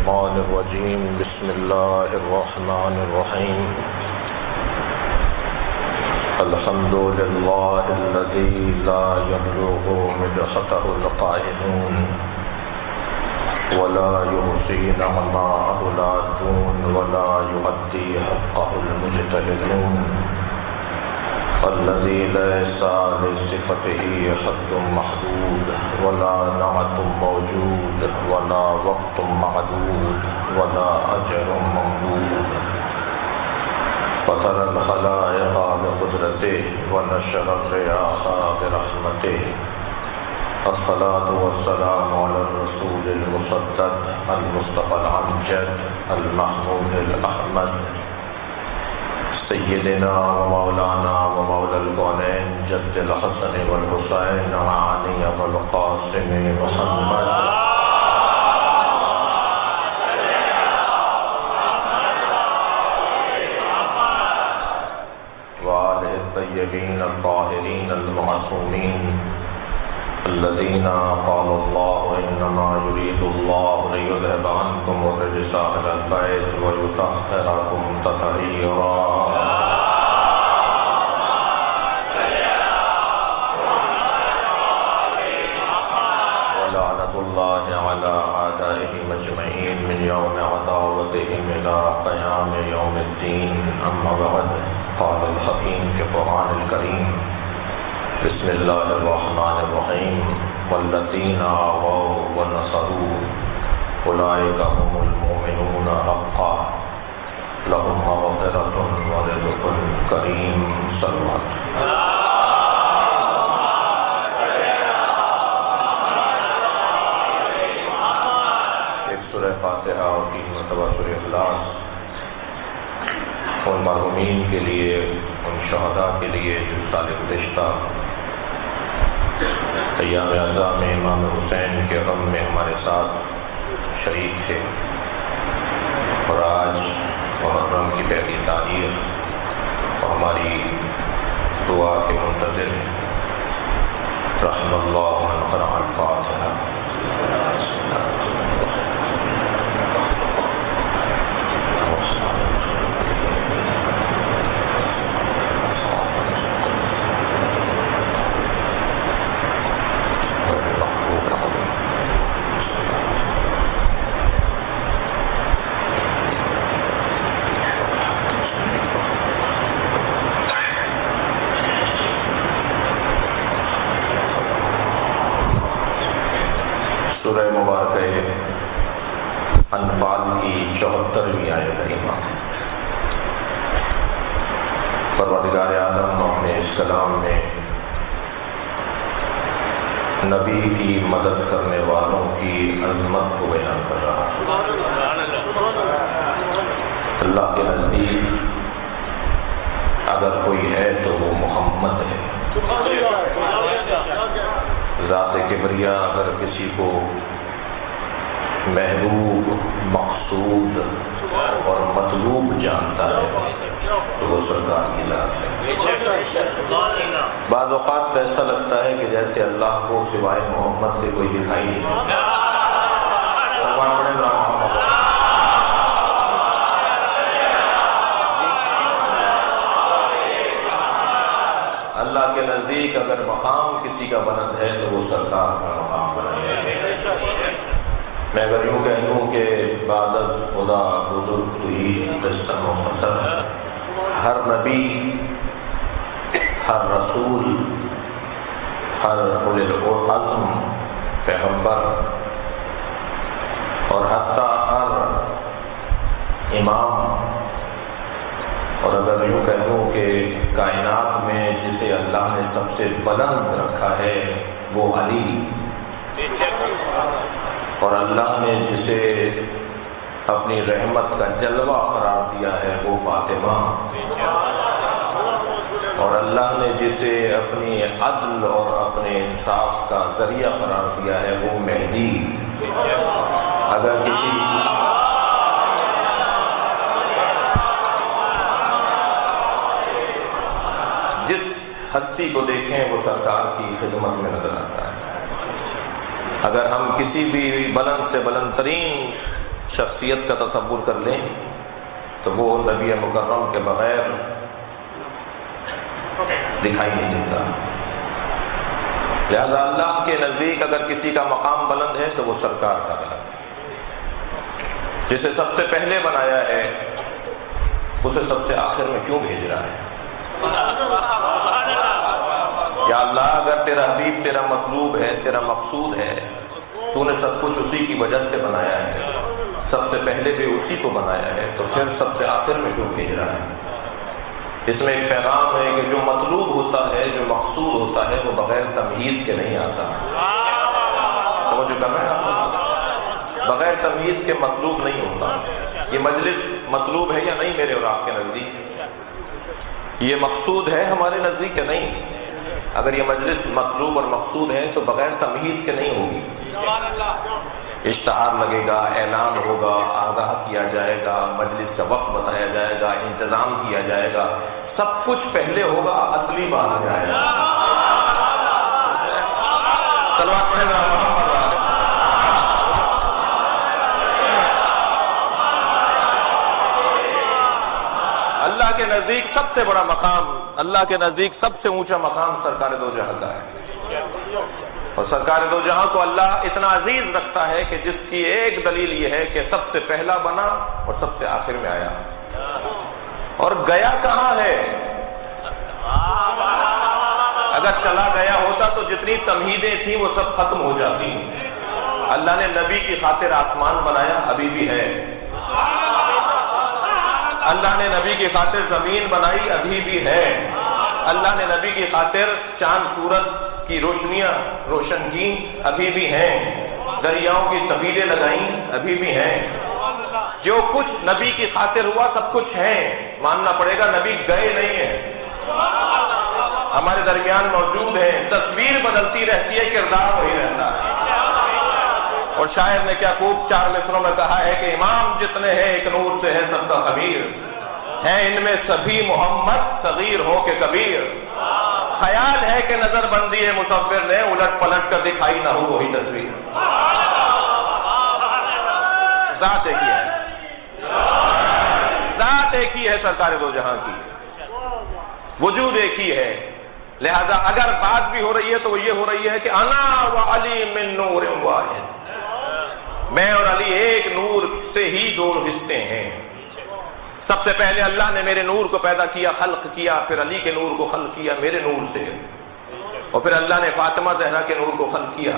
الشيطان الرجيم بسم الله الرحمن الرحيم الحمد لله الذي لا يبلغ مدحته القائلون ولا يحصي نعماءه العادون ولا يؤدي حقه المجتهدون الذي ليس لصفته حد محدود ولا نعت موجود ولا وقت معدود ولا أجر ممدود فطر الخلائق بقدرته ونشر الرياح برحمته الصلاة والسلام على الرسول المصدق المصطفى الأمجد المحمود الأحمد سيدنا ومولانا ومولى الكونين جد الحسن والحسين وعلي والقاسم محمد وآله الطيبين الطاهرين المعصومين الذين قال الله إنما يريد الله ليذهب عنكم الرجس أهل البيت ويطهركم تطهيرا ولعنة الله على أعدائهم أجمعين من يوم عداوتهم إلى قيام يوم الدين أما بعد قال الحكيم في القرآن الكريم بسم الله الرحمن الرحيم والذين آووا ونصروا أولئك هم المؤمنون حقا لهم مغفرة ورزق كريم صلوات ایک سورہ فاتحہ اور 3 مرتبہ سورہ اخلاص ان مرحومین کے لیے، ان شہداء کے لیے جو سال گزشتہ ایام عزا میں امام حسین کے غم میں ہمارے ساتھ شریک تھے، اور آج محرم کی پہلی تاریخ اور ہماری دعا کے منتظر رحم اللہ من قرأ الفاتحہ۔ سورہ مبارکہ انفال کی 74ویں آیت کریمہ۔ پروردگار عالم اپنے اس کلام میں نبی کی مدد کرنے والوں کی عظمت کو بیان کر رہا ہے۔ اللہ کے نزدیک اگر کوئی ہے تو وہ محمد ہے۔ ذات کبریا اگر کسی کو محبوب، مقصود اور مطلوب جانتا ہے تو وہ سرکار کی ذات ہے۔ بعض اوقات ایسا لگتا ہے کہ جیسے اللہ کو سوائے محمد سے کوئی دکھائی نہیں دیتا۔ اللہ کے نزدیک اگر مقام کسی کا بلند ہے تو وہ سرکار کا مقام بلند ہے۔ میں اگر یوں کہہ دوں کہ بعد از خدا بزرگ تو ہی دستن مختصر، ہر نبی، ہر رسول، ہر اولي العزم پیغمبر اور حتیٰ ہر امام، اور اگر یوں کہہ دوں کہ کائنات میں جسے اللہ نے سب سے بلند رکھا ہے وہ علی، اور اللہ نے جسے اپنی رحمت کا جلوہ قرار دیا ہے وہ فاطمہ، اور اللہ نے جسے اپنی عدل اور اپنے انصاف کا ذریعہ قرار دیا ہے وہ مہدی۔ اگر کسی جس ہستی کو دیکھیں وہ سرکار کی خدمت میں نظر آتا ہے۔ اگر ہم کسی بھی بلند سے بلند ترین شخصیت کا تصور کر لیں تو وہ نبی مکرم کے بغیر دکھائی نہیں دیتا. لہذا اللہ کے نزدیک اگر کسی کا مقام بلند ہے تو وہ سرکار کا ہے. جسے سب سے پہلے بنایا ہے اسے سب سے آخر میں کیوں بھیج رہا ہے؟ یا اللہ اگر تیرا حبیب تیرا مطلوب ہے، تیرا مقصود ہے، تو نے سب کچھ اسی کی وجہ سے بنایا ہے، سب سے پہلے بھی اسی کو بنایا ہے، تو پھر سب سے آخر میں کیوں بھیج رہا ہے؟ اس میں ایک پیغام ہے کہ جو مطلوب ہوتا ہے، جو مقصود ہوتا ہے، وہ بغیر تمہید کے نہیں آتا. سمجھ کر رہے ہیں آپ؟ بغیر تمہید کے مطلوب نہیں ہوتا. یہ مجلس مطلوب ہے یا نہیں میرے اور آپ کے نزدیک؟ یہ مقصود ہے ہمارے نزدیک یا نہیں؟ اگر یہ مجلس مطلوب اور مقصود ہے تو بغیر تمہید کے نہیں ہوگی. اشتہار لگے گا، اعلان ہوگا، آگاہ کیا جائے گا، مجلس کا وقت بتایا جائے گا، انتظام کیا جائے گا، سب کچھ پہلے ہوگا، اصلی بات آ جائے گا. اللہ کے نزدیک سب سے بڑا مقام، اللہ کے نزدیک سب سے اونچا مقام سرکار دو جہاں کا ہے. اور سرکار دو جہاں کو اللہ اتنا عزیز رکھتا ہے کہ جس کی ایک دلیل یہ ہے کہ سب سے پہلا بنا اور سب سے آخر میں آیا. اور گیا کہاں ہے؟ اگر چلا گیا ہوتا تو جتنی تمہیدیں تھیں وہ سب ختم ہو جاتی. اللہ نے نبی کی خاطر آسمان بنایا، ابھی بھی ہے. اللہ نے نبی کی خاطر زمین بنائی، ابھی بھی ہے. اللہ نے نبی کی خاطر چاند سورج کی روشنیاں روشن کی، ابھی بھی ہیں. دریاؤں کی سبیلیں لگائیں، ابھی بھی ہیں. جو کچھ نبی کی خاطر ہوا سب کچھ ہے. ماننا پڑے گا نبی گئے نہیں ہیں، ہمارے درمیان موجود ہیں. تصویر بدلتی رہتی ہے، کردار وہی رہتا ہے. اور شاعر نے کیا خوب 4 مصروں میں کہا ہے کہ امام جتنے ہیں ایک نور سے ہے سب کا خبیر، ہے ان میں سبھی محمد صغیر ہو کے کبیر. خیال ہے کہ نظر بندی ہے مصور نے، الٹ پلٹ کر دکھائی نہ ہو وہی تصویر. ذات ایک ہی ہے، ذات ایک ہی ہے سرکار دو جہاں کی، وجود ایک ہی ہے. لہذا اگر بات بھی ہو رہی ہے تو وہ یہ ہو رہی ہے کہ انا و علی من نور واحد، میں اور علی ایک نور سے ہی 2 حصے ہیں. سب سے پہلے اللہ نے میرے نور کو پیدا کیا، خلق کیا، پھر علی کے نور کو خلق کیا میرے نور سے، اور پھر اللہ نے فاطمہ زہرا کے نور کو خلق کیا.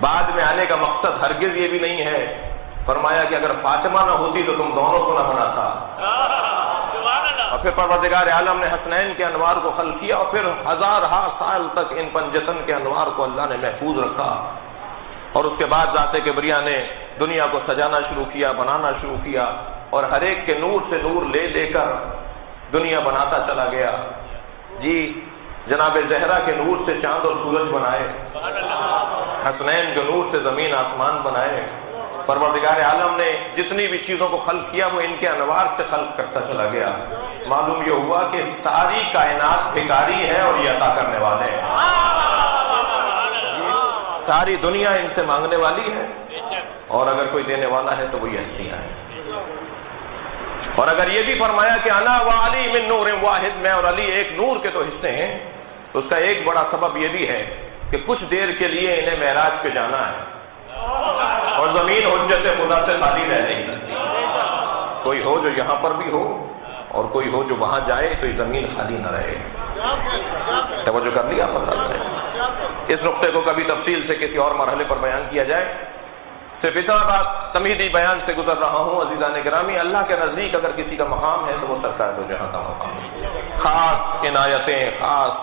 بعد میں آنے کا مقصد ہرگز یہ بھی نہیں ہے، فرمایا کہ اگر فاطمہ نہ ہوتی تو تم دونوں کو نہ بناتا. اور پھر پروردگار عالم نے حسنین کے انوار کو خلق کیا، اور پھر 1000 سال تک ان پنجتن کے انوار کو اللہ نے محفوظ رکھا. اور اس کے بعد ذات کبریٰ نے دنیا کو سجانا شروع کیا، بنانا شروع کیا، اور ہر ایک کے نور سے نور لے لے کر دنیا بناتا چلا گیا. جی جناب زہرا کے نور سے چاند اور سورج بنائے، حسنین کے نور سے زمین آسمان بنائے. پروردگار عالم نے جتنی بھی چیزوں کو خلق کیا وہ ان کے انوار سے خلق کرتا چلا گیا. معلوم یہ ہوا کہ ساری کائنات بھکاری ہے اور یہ عطا کرنے والے ہیں. ساری دنیا ان سے مانگنے والی ہے، اور اگر کوئی دینے والا ہے تو وہی ہستیاں ہیں. اور اگر یہ بھی فرمایا کہ انا و علی من نور واحد، میں اور علی ایک نور کے تو حصے ہیں، تو اس کا ایک بڑا سبب یہ بھی ہے کہ کچھ دیر کے لیے انہیں معراج پہ جانا ہے، اور زمین حجت خدا سے خالی رہ نہیں سکتی. کوئی ہو جو یہاں پر بھی ہو اور کوئی ہو جو وہاں جائے تو یہ زمین خالی نہ رہے. توجہ کر لیا آپ نے؟ اس نقطے کو کبھی تفصیل سے کسی اور مرحلے پر بیان کیا جائے. صرف اتنا بات تمہیدی بیان سے گزر رہا ہوں. عزیزان گرامی، اللہ کے نزدیک اگر کسی کا مقام ہے تو وہ سرکار دو جہاں کا مقام ہے. خاص عنایتیں، خاص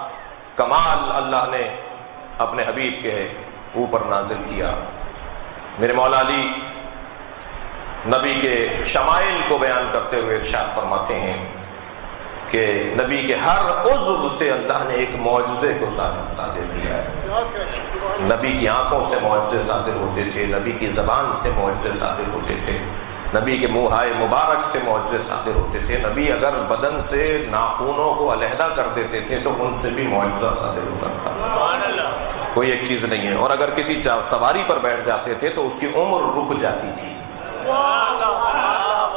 کمال اللہ نے اپنے حبیب کے اوپر نازل کیا. میرے مولا علی نبی کے شمائل کو بیان کرتے ہوئے ارشاد فرماتے ہیں کہ نبی کے ہر عضو سے اللہ نے ایک معجزے کو صادر کیا ہے. نبی کی آنکھوں سے معجزے صادر ہوتے تھے، نبی کی زبان سے معجزے صادر ہوتے تھے، نبی کے منہ مبارک سے معجزے صادر ہوتے تھے. نبی اگر بدن سے ناخنوں کو علیحدہ کر دیتے تھے تو ان سے بھی معجزہ صادر ہوتا تھا. کوئی ایک چیز نہیں ہے. اور اگر کسی سواری پر بیٹھ جاتے تھے تو اس کی عمر رک جاتی تھی.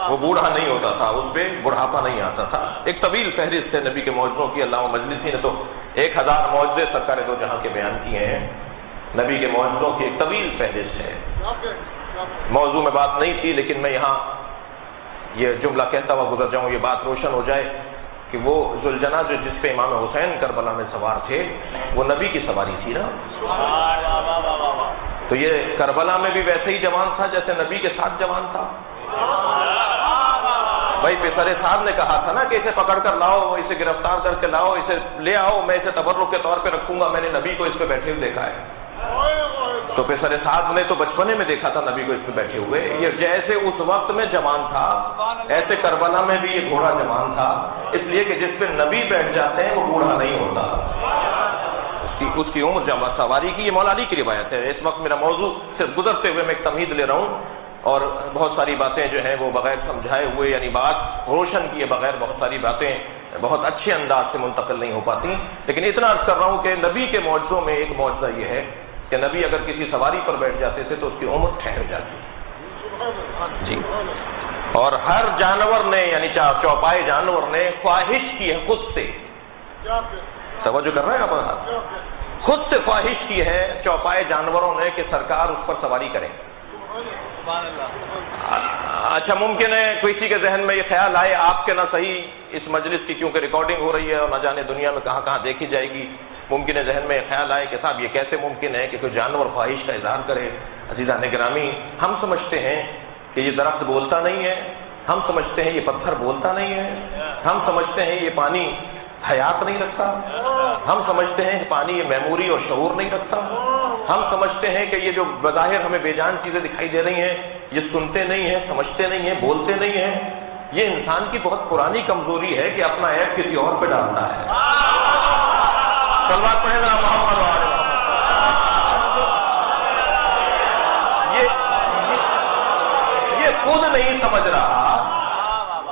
وہ بوڑھا نہیں ہوتا تھا، اس پہ بڑھاپا نہیں آتا تھا. ایک طویل فہرست ہے نبی کے معجزوں کی. علامہ مجلسی نے تو 1000 معجزے سرکار دو جہاں کے بیان کیے ہیں. نبی کے معجزوں کی ایک طویل فہرست ہے. موضوع میں بات نہیں تھی، لیکن میں یہاں یہ جملہ کہتا ہوا گزر جاؤں، یہ بات روشن ہو جائے کہ وہ ذوالجناح جو جس پہ امام حسین کربلا میں سوار تھے وہ نبی کی سواری تھی نا. تو یہ کربلا میں بھی ویسے ہی جوان تھا جیسے نبی کے ساتھ جوان تھا. بھائی پیسر صاحب نے کہا تھا نا کہ اسے پکڑ کر لاؤ، اسے گرفتار کر کے لاؤ، اسے لے آؤ، میں اسے تبرک کے طور پہ رکھوں گا. میں نے نبی کو اس پہ بیٹھے ہوئے دیکھا ہے. تو پیسر صاحب نے تو بچپنے میں دیکھا تھا نبی کو اس پہ بیٹھے ہوئے. یہ جیسے اس وقت میں جوان تھا ایسے کربلا میں بھی یہ گھوڑا جوان تھا، اس لیے کہ جس پہ نبی بیٹھ جاتے ہیں وہ بوڑھا نہیں ہوتا. اس کی عمر جمع سواری کی. یہ مولا علی کی روایت ہے. اس وقت میرا موضوع صرف گزرتے ہوئے میں ایک تمہید لے رہا ہوں، اور بہت ساری باتیں جو ہیں وہ بغیر سمجھائے ہوئے، یعنی بات روشن کیے بغیر بہت ساری باتیں بہت اچھے انداز سے منتقل نہیں ہو پاتی. لیکن اتنا عرض کر رہا ہوں کہ نبی کے معجزوں میں ایک معجزہ یہ ہے کہ نبی اگر کسی سواری پر بیٹھ جاتے تھے تو اس کی عمر ٹھہر جاتی جی. اور ہر جانور نے، یعنی چوپائے جانور نے خواہش کی ہے خود سے. توجہ کر رہے ہیں آپ؟ خود سے خواہش کی ہے چوپائے جانوروں نے کہ سرکار اس پر سواری کریں. اچھا ممکن ہے کسی کے ذہن میں یہ خیال آئے، آپ کے نہ صحیح اس مجلس کی کیونکہ ریکارڈنگ ہو رہی ہے اور نہ جانے دنیا میں کہاں کہاں دیکھی جائے گی، ممکن ہے ذہن میں خیال آئے کہ صاحب یہ کیسے ممکن ہے کہ کوئی جانور خواہش کا اظہار کرے. عزیزان گرامی، ہم سمجھتے ہیں کہ یہ درخت بولتا نہیں ہے، ہم سمجھتے ہیں یہ پتھر بولتا نہیں ہے، ہم سمجھتے ہیں یہ پانی حیات نہیں رکھتا، ہم سمجھتے ہیں کہ پانی یہ میموری اور شعور نہیں رکھتا، ہم سمجھتے ہیں کہ یہ جو بظاہر ہمیں بے جان چیزیں دکھائی دے رہی ہیں یہ سنتے نہیں ہیں، سمجھتے نہیں ہیں، بولتے نہیں ہیں. یہ انسان کی بہت پرانی کمزوری ہے کہ اپنا عیب کسی اور پہ ڈالتا ہے. صلوات پڑھیں ذرا محمد و آل محمد. یہ خود نہیں سمجھ رہا،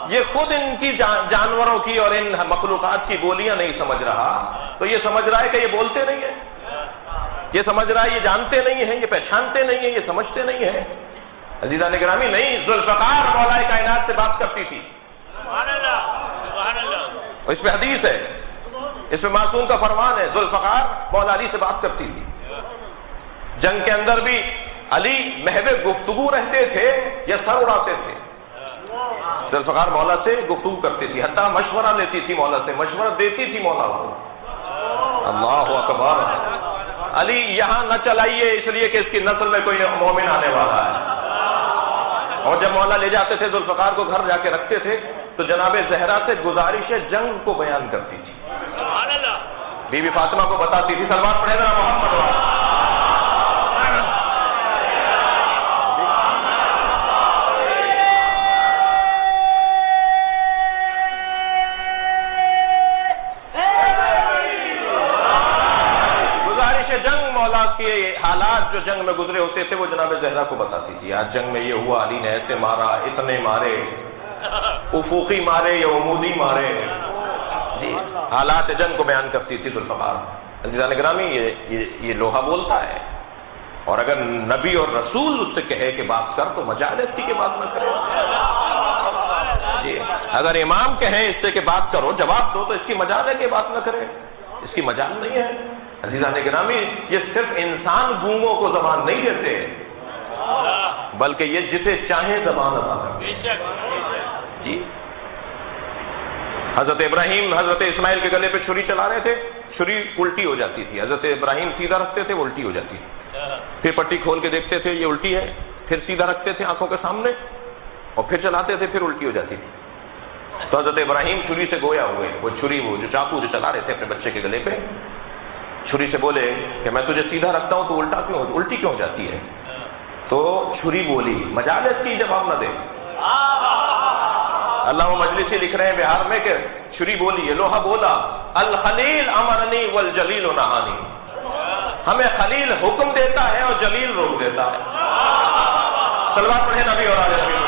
یہ خود ان کی جانوروں کی اور ان مخلوقات کی بولیاں نہیں سمجھ رہا، تو یہ سمجھ رہا ہے کہ یہ بولتے نہیں ہیں، یہ سمجھ رہا ہے یہ جانتے نہیں ہیں، یہ پہچانتے نہیں ہیں، یہ سمجھتے نہیں ہیں. عزیزان گرامی، نہیں، ذوالفقار مولا کائنات سے بات کرتی تھی. اس پہ حدیث ہے، اس پہ معصوم کا فرمان ہے. ذوالفقار مولا علی سے بات کرتی تھی. جنگ کے اندر بھی علی محض گفتگو رہتے تھے یا سر اڑاتے تھے؟ ذوالفقار مولا سے گفتگو کرتی تھی، حتیٰ مشورہ لیتی تھی مولا سے، مشورہ دیتی تھی مولا کو. اللہ اکبر. علی یہاں نہ چلائیے اس لیے کہ اس کی نسل میں کوئی مومن آنے والا ہے. اور جب مولا لے جاتے تھے ذوالفقار کو گھر جا کے رکھتے تھے تو جناب زہرا سے گزارش جنگ کو بیان کرتی تھی، بی بی فاطمہ کو بتاتی تھی. صلوات پڑھیں ذرا محمد والا. حالات جو جنگ میں گزرے ہوتے تھے وہ جناب زہرا کو بتاتی تھی. آج جنگ میں یہ ہوا، علی نے ایسے مارا، اتنے مارے، افقی مارے یا عمودی مارے. جی حالات جنگ کو بیان کرتی تھی ذوالفقار. عزیزان گرامی، یہ لوہا بولتا ہے، اور اگر نبی اور رسول اس سے کہے کہ بات کر تو مجال ہے اس کی کہ بات نہ کرے. جی اگر امام کہیں اس سے کہ بات کرو، جواب دو، تو اس کی مجال ہے کہ بات نہ کرے؟ اس کی مجال نہیں ہے. عزیزان گرامی، یہ صرف انسان گونگوں کو زبان نہیں دیتے بلکہ یہ جسے چاہیں زبان ادا کرتے. جی حضرت ابراہیم حضرت اسماعیل کے گلے پہ چھری چلا رہے تھے، چھری الٹی ہو جاتی تھی. حضرت ابراہیم سیدھا رکھتے تھے، وہ الٹی ہو جاتی تھی. پھر پٹی کھول کے دیکھتے تھے یہ الٹی ہے، پھر سیدھا رکھتے تھے آنکھوں کے سامنے اور پھر چلاتے تھے، پھر الٹی ہو جاتی تھی. تو حضرت ابراہیم چھری سے گویا ہوئے. وہ چھری، وہ جو چاقو جو چلا رہے تھے اپنے بچے کے گلے پہ، چھری سے بولے کہ میں تجھے سیدھا رکھتا ہوں تو الٹی کیوں جاتی ہے؟ تو چھری بولی، مجال اس کی جواب نہ دے. علامہ مجلسی لکھ رہے ہیں بہار میں کہ چھری بولی، یہ لوہا بولا، الخلیل امرنی والجلیل نہانی. ہمیں خلیل حکم دیتا ہے اور جلیل روک دیتا ہے. صلوات پڑھیں نبی اور آل نبی.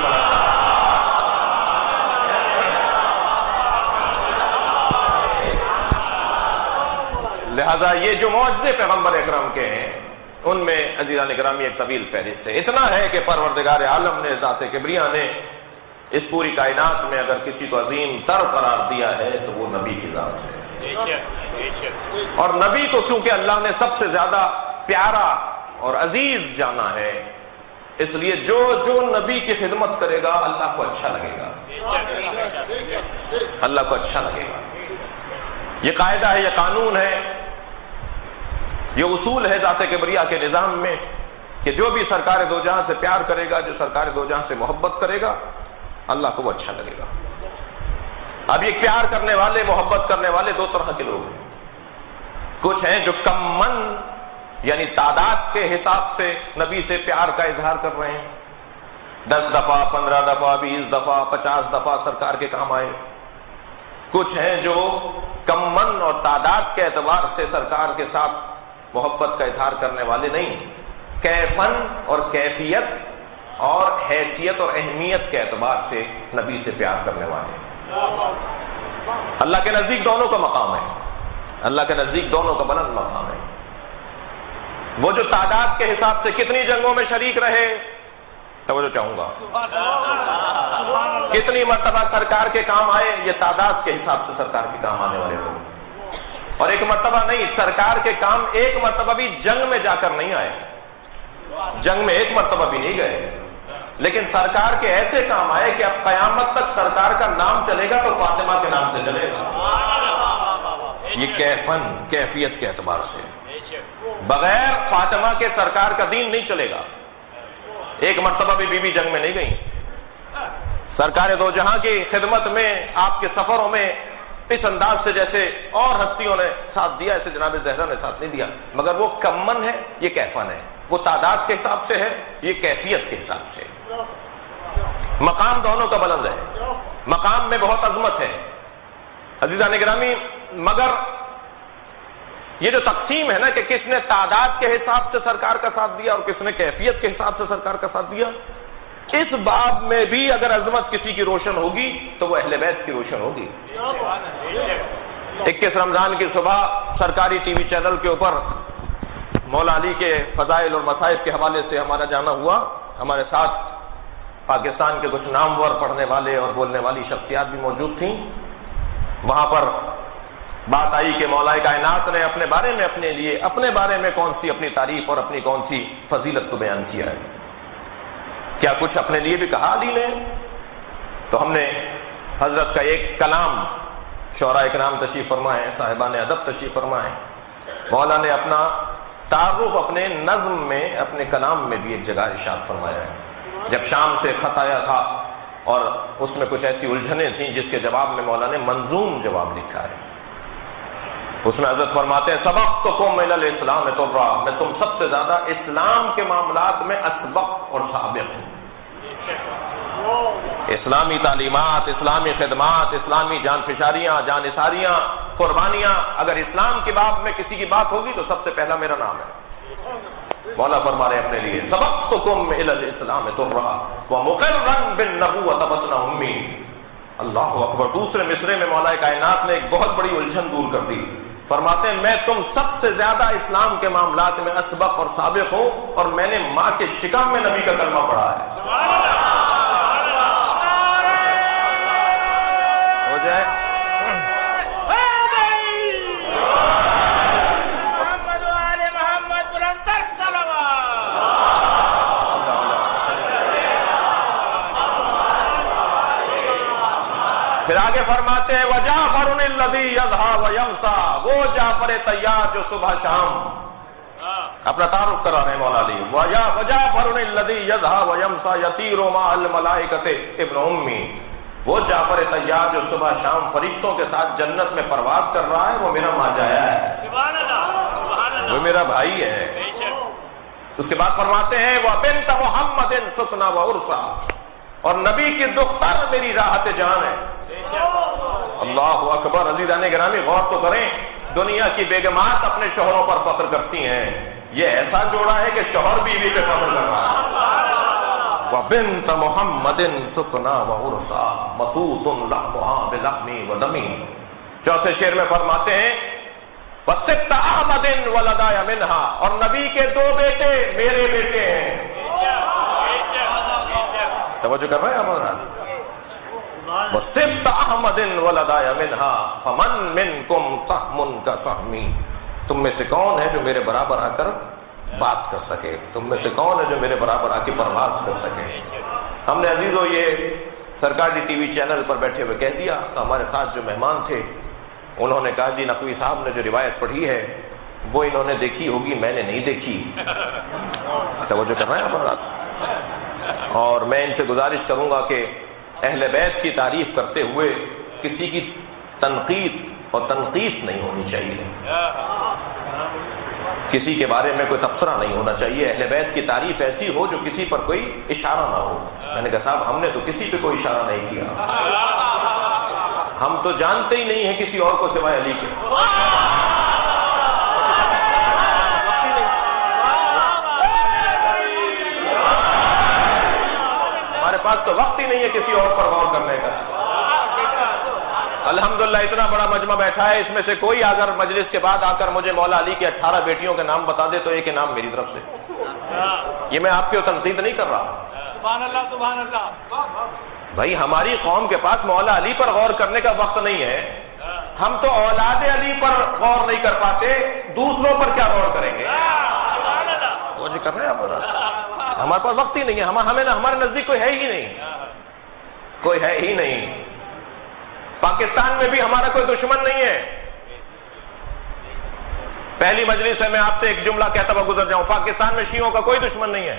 لہذا یہ جو معجزے پیغمبر اکرم کے ہیں ان میں عزیزان گرامی ایک طویل فہرست ہے. اتنا ہے کہ پروردگار عالم نے ذات کبریاء نے اس پوری کائنات میں اگر کسی کو عظیم تر قرار دیا ہے تو وہ نبی کی ذات ہے. اور نبی کو کیونکہ اللہ نے سب سے زیادہ پیارا اور عزیز جانا ہے، اس لیے جو جو نبی کی خدمت کرے گا اللہ کو اچھا لگے گا، اللہ کو اچھا لگے گا. یہ قاعدہ ہے، یہ قانون ہے، یہ اصول ہے ذات کبریاء کے نظام میں کہ جو بھی سرکار دو جہاں سے پیار کرے گا، جو سرکار دو جہاں سے محبت کرے گا، اللہ کو وہ اچھا لگے گا. اب یہ پیار کرنے والے، محبت کرنے والے دو طرح کے لوگ ہیں. کچھ ہیں جو کم من یعنی تعداد کے حساب سے نبی سے پیار کا اظہار کر رہے ہیں، 10 دفعہ 15 دفعہ 20 دفعہ 50 دفعہ سرکار کے کام آئے. کچھ ہیں جو کم من اور تعداد کے اعتبار سے سرکار کے ساتھ محبت کا اظہار کرنے والے نہیں، کیفن اور کیفیت اور حیثیت اور اہمیت کے اعتبار سے نبی سے پیار کرنے والے. اللہ کے نزدیک دونوں کا مقام ہے، اللہ کے نزدیک دونوں کا بلند مقام ہے. وہ جو تعداد کے حساب سے کتنی جنگوں میں شریک رہے، توجہ چاہوں گا، کتنی مرتبہ سرکار کے کام آئے، یہ تعداد کے حساب سے سرکار کے کام آنے والے لوگ. اور ایک مرتبہ نہیں، سرکار کے کام ایک مرتبہ بھی جنگ میں جا کر نہیں آئے، جنگ میں ایک مرتبہ بھی نہیں گئے، لیکن سرکار کے ایسے کام آئے کہ اب قیامت تک سرکار کا نام چلے گا تو فاطمہ کے نام سے چلے گا. یہ کیفن کیفیت کے اعتبار سے، بغیر فاطمہ کے سرکار کا دین نہیں چلے گا. ایک مرتبہ بھی بی بی جنگ میں نہیں گئی. سرکار دو جہاں کی خدمت میں، آپ کے سفروں میں اس انداز سے جیسے اور ہستیوں نے ساتھ دیا، ایسے جناب زہرا نے ساتھ نہیں دیا. مگر وہ کمن ہے، یہ کیفن ہے. وہ تعداد کے حساب سے ہے، یہ کیفیت کے حساب سے. مقام دونوں کا بلند ہے، مقام میں بہت عظمت ہے عزیزان گرامی. مگر یہ جو تقسیم ہے نا کہ کس نے تعداد کے حساب سے سرکار کا ساتھ دیا اور کس نے کیفیت کے حساب سے سرکار کا ساتھ دیا، اس باب میں بھی اگر عظمت کسی کی روشن ہوگی تو وہ اہل بیت کی روشن ہوگی. 21 رمضان کی صبح سرکاری ٹی وی چینل کے اوپر مولا علی کے فضائل اور مصائب کے حوالے سے ہمارا جانا ہوا. ہمارے ساتھ پاکستان کے کچھ نامور پڑھنے والے اور بولنے والی شخصیات بھی موجود تھیں. وہاں پر بات آئی کہ مولا کائنات نے اپنے بارے میں اپنے لیے اپنے بارے میں کون سی اپنی تعریف اور اپنی کون سی فضیلت کو بیان کیا ہے. کیا کچھ اپنے لیے بھی کہا علی نے؟ تو ہم نے حضرت کا ایک کلام، شعراء کرام تشریف فرمائے، صاحبان ادب تشریف فرمائے، مولا نے اپنا تعارف اپنے نظم میں، اپنے کلام میں بھی ایک جگہ ارشاد فرمایا ہے. جب شام سے خط آیا تھا اور اس میں کچھ ایسی الجھنیں تھیں جس کے جواب میں مولا نے منظوم جواب لکھا ہے. اس میں حضرت فرماتے ہیں سبقتکم الی الاسلام طرا، میں تم سب سے زیادہ اسلام کے معاملات میں اسبق اور سابق ہوں. اسلامی تعلیمات، اسلامی خدمات، اسلامی جان فشاریاں، جان نثاریاں، قربانیاں، اگر اسلام کے باب میں کسی کی بات ہوگی تو سب سے پہلا میرا نام ہے. مولا فرما رہے اپنے لیے سبقتکم الی الاسلام طرا ومقرا بالنبوۃ بطن امی. اللہ اکبر. دوسرے مصرے میں مولا کائنات نے ایک بہت بڑی الجھن دور کر دی. فرماتے ہیں میں تم سب سے زیادہ اسلام کے معاملات میں اسبق اور سابق ہوں اور میں نے ماں کے شکم میں نبی کا کلمہ پڑھا ہے. ہو جائے پھر آگے فرماتے ہیں وجعفر الذی یضحی ویمسی، وہ جعفر طیار جو صبح شام اپنا تعارف کرا رہے ہیں مولا علی. وجعفر الذی یضحی ویمسی یطیر مع الملائکۃ ابن امی، وہ جعفر طیار جو صبح شام فرشتوں کے ساتھ جنت میں پرواز کر رہا ہے، وہ میرا ماجایا ہے، وہ میرا بھائی ہے. اس کے بعد فرماتے ہیں وبنت محمد سکنا وعرسا، اور نبی کی دختر میری راحت جان ہے. اللہ اکبر. عزیزان گرامی غور تو کریں، دنیا کی بیگمات اپنے شوہروں پر فخر کرتی ہیں، یہ ایسا جوڑا ہے کہ شوہر بیوی پہ فخر کر رہا ہے. وبنت محمد سکنا وعرسا مخوط لحمها بلحمی ودمی. چوتھے شعر میں فرماتے ہیں وَصِبْتَ أَحْمَدٍ وَلَدَيَ مِنْهَا، اور نبی کے 2 بیٹے میرے بیٹے ہیں۔ توجہ کر رہے ہیں ہمارا؟ وَصِبْتَ أَحْمَدٍ وَلَدَيَ مِنْهَا فَمَنْ مِنْكُمْ سَهْمٌ كَسَهْمِي، تم میں سے کون ہے جو میرے برابر آ کر بات کر سکے، تم میں سے کون ہے جو میرے برابر آ کے پرواز کر سکے۔ ہم نے عزیزو یہ سرکاری ٹی وی چینل پر بیٹھے ہوئے کہہ دیا، تو ہمارے ساتھ جو مہمان تھے انہوں نے کہا جی نقوی صاحب نے جو روایت پڑھی ہے وہ انہوں نے دیکھی ہوگی، میں نے نہیں دیکھی۔ توجہ کر رہے ہیں ہمارا؟ اور میں ان سے گزارش کروں گا کہ اہل بیت کی تعریف کرتے ہوئے کسی کی تنقید اور تنقیص نہیں ہونی چاہیے، کسی کے بارے میں کوئی تبصرہ نہیں ہونا چاہیے۔ اہل بیت کی تعریف ایسی ہو جو کسی پر کوئی اشارہ نہ ہو۔ میں نے کہا صاحب ہم نے تو کسی پہ کوئی اشارہ نہیں کیا، ہم تو جانتے ہی نہیں ہیں کسی اور کو سوائے علی کے۔ ہمارے پاس تو وقت ہی نہیں ہے کسی اور پر غور کرنے کا۔ الحمدللہ اتنا بڑا مجمع بیٹھا ہے، اس میں سے کوئی اگر مجلس کے بعد آ کر مجھے مولا علی کے 18 بیٹیوں کے نام بتا دے تو ایک انعام میری طرف سے۔ یہ میں آپ کی تنقید نہیں کر رہا۔ سبحان اللہ سبحان اللہ۔ بھائی ہماری قوم کے پاس مولا علی پر غور کرنے کا وقت نہیں ہے، ہم تو اولاد علی پر غور نہیں کر پاتے، دوسروں پر کیا غور کریں گے؟ وہ جی کر رہے ہیں آپ، ہمارے پاس وقت ہی نہیں ہے، ہمارے نزدیک کوئی ہے ہی نہیں، کوئی ہے ہی نہیں۔ پاکستان میں بھی ہمارا کوئی دشمن نہیں ہے۔ پہلی مجلس ہے، میں آپ سے ایک جملہ کہتا ہوا گزر جاؤں، پاکستان میں شیعوں کا کوئی دشمن نہیں ہے۔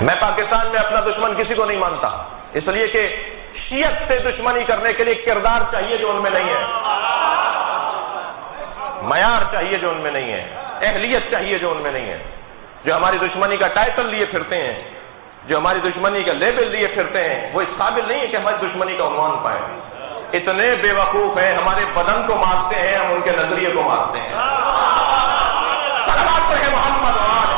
میں پاکستان میں اپنا دشمن کسی کو نہیں مانتا، اس لیے کہ شیعت سے دشمنی کرنے کے لیے کردار چاہیے جو ان میں نہیں ہے، معیار چاہیے جو ان میں نہیں ہے، اہلیت چاہیے جو ان میں نہیں ہے۔ جو ہماری دشمنی کا ٹائٹل لیے پھرتے ہیں، جو ہماری دشمنی کا لیبل لیے پھرتے ہیں، وہ اس قابل نہیں ہے کہ ہماری دشمنی کا عنوان پائے۔ اتنے بے وقوف ہیں، ہمارے بدن کو مارتے ہیں، ہم ان کے نظریے کو مارتے ہیں۔ صلوات ہے محمد وآلہ۔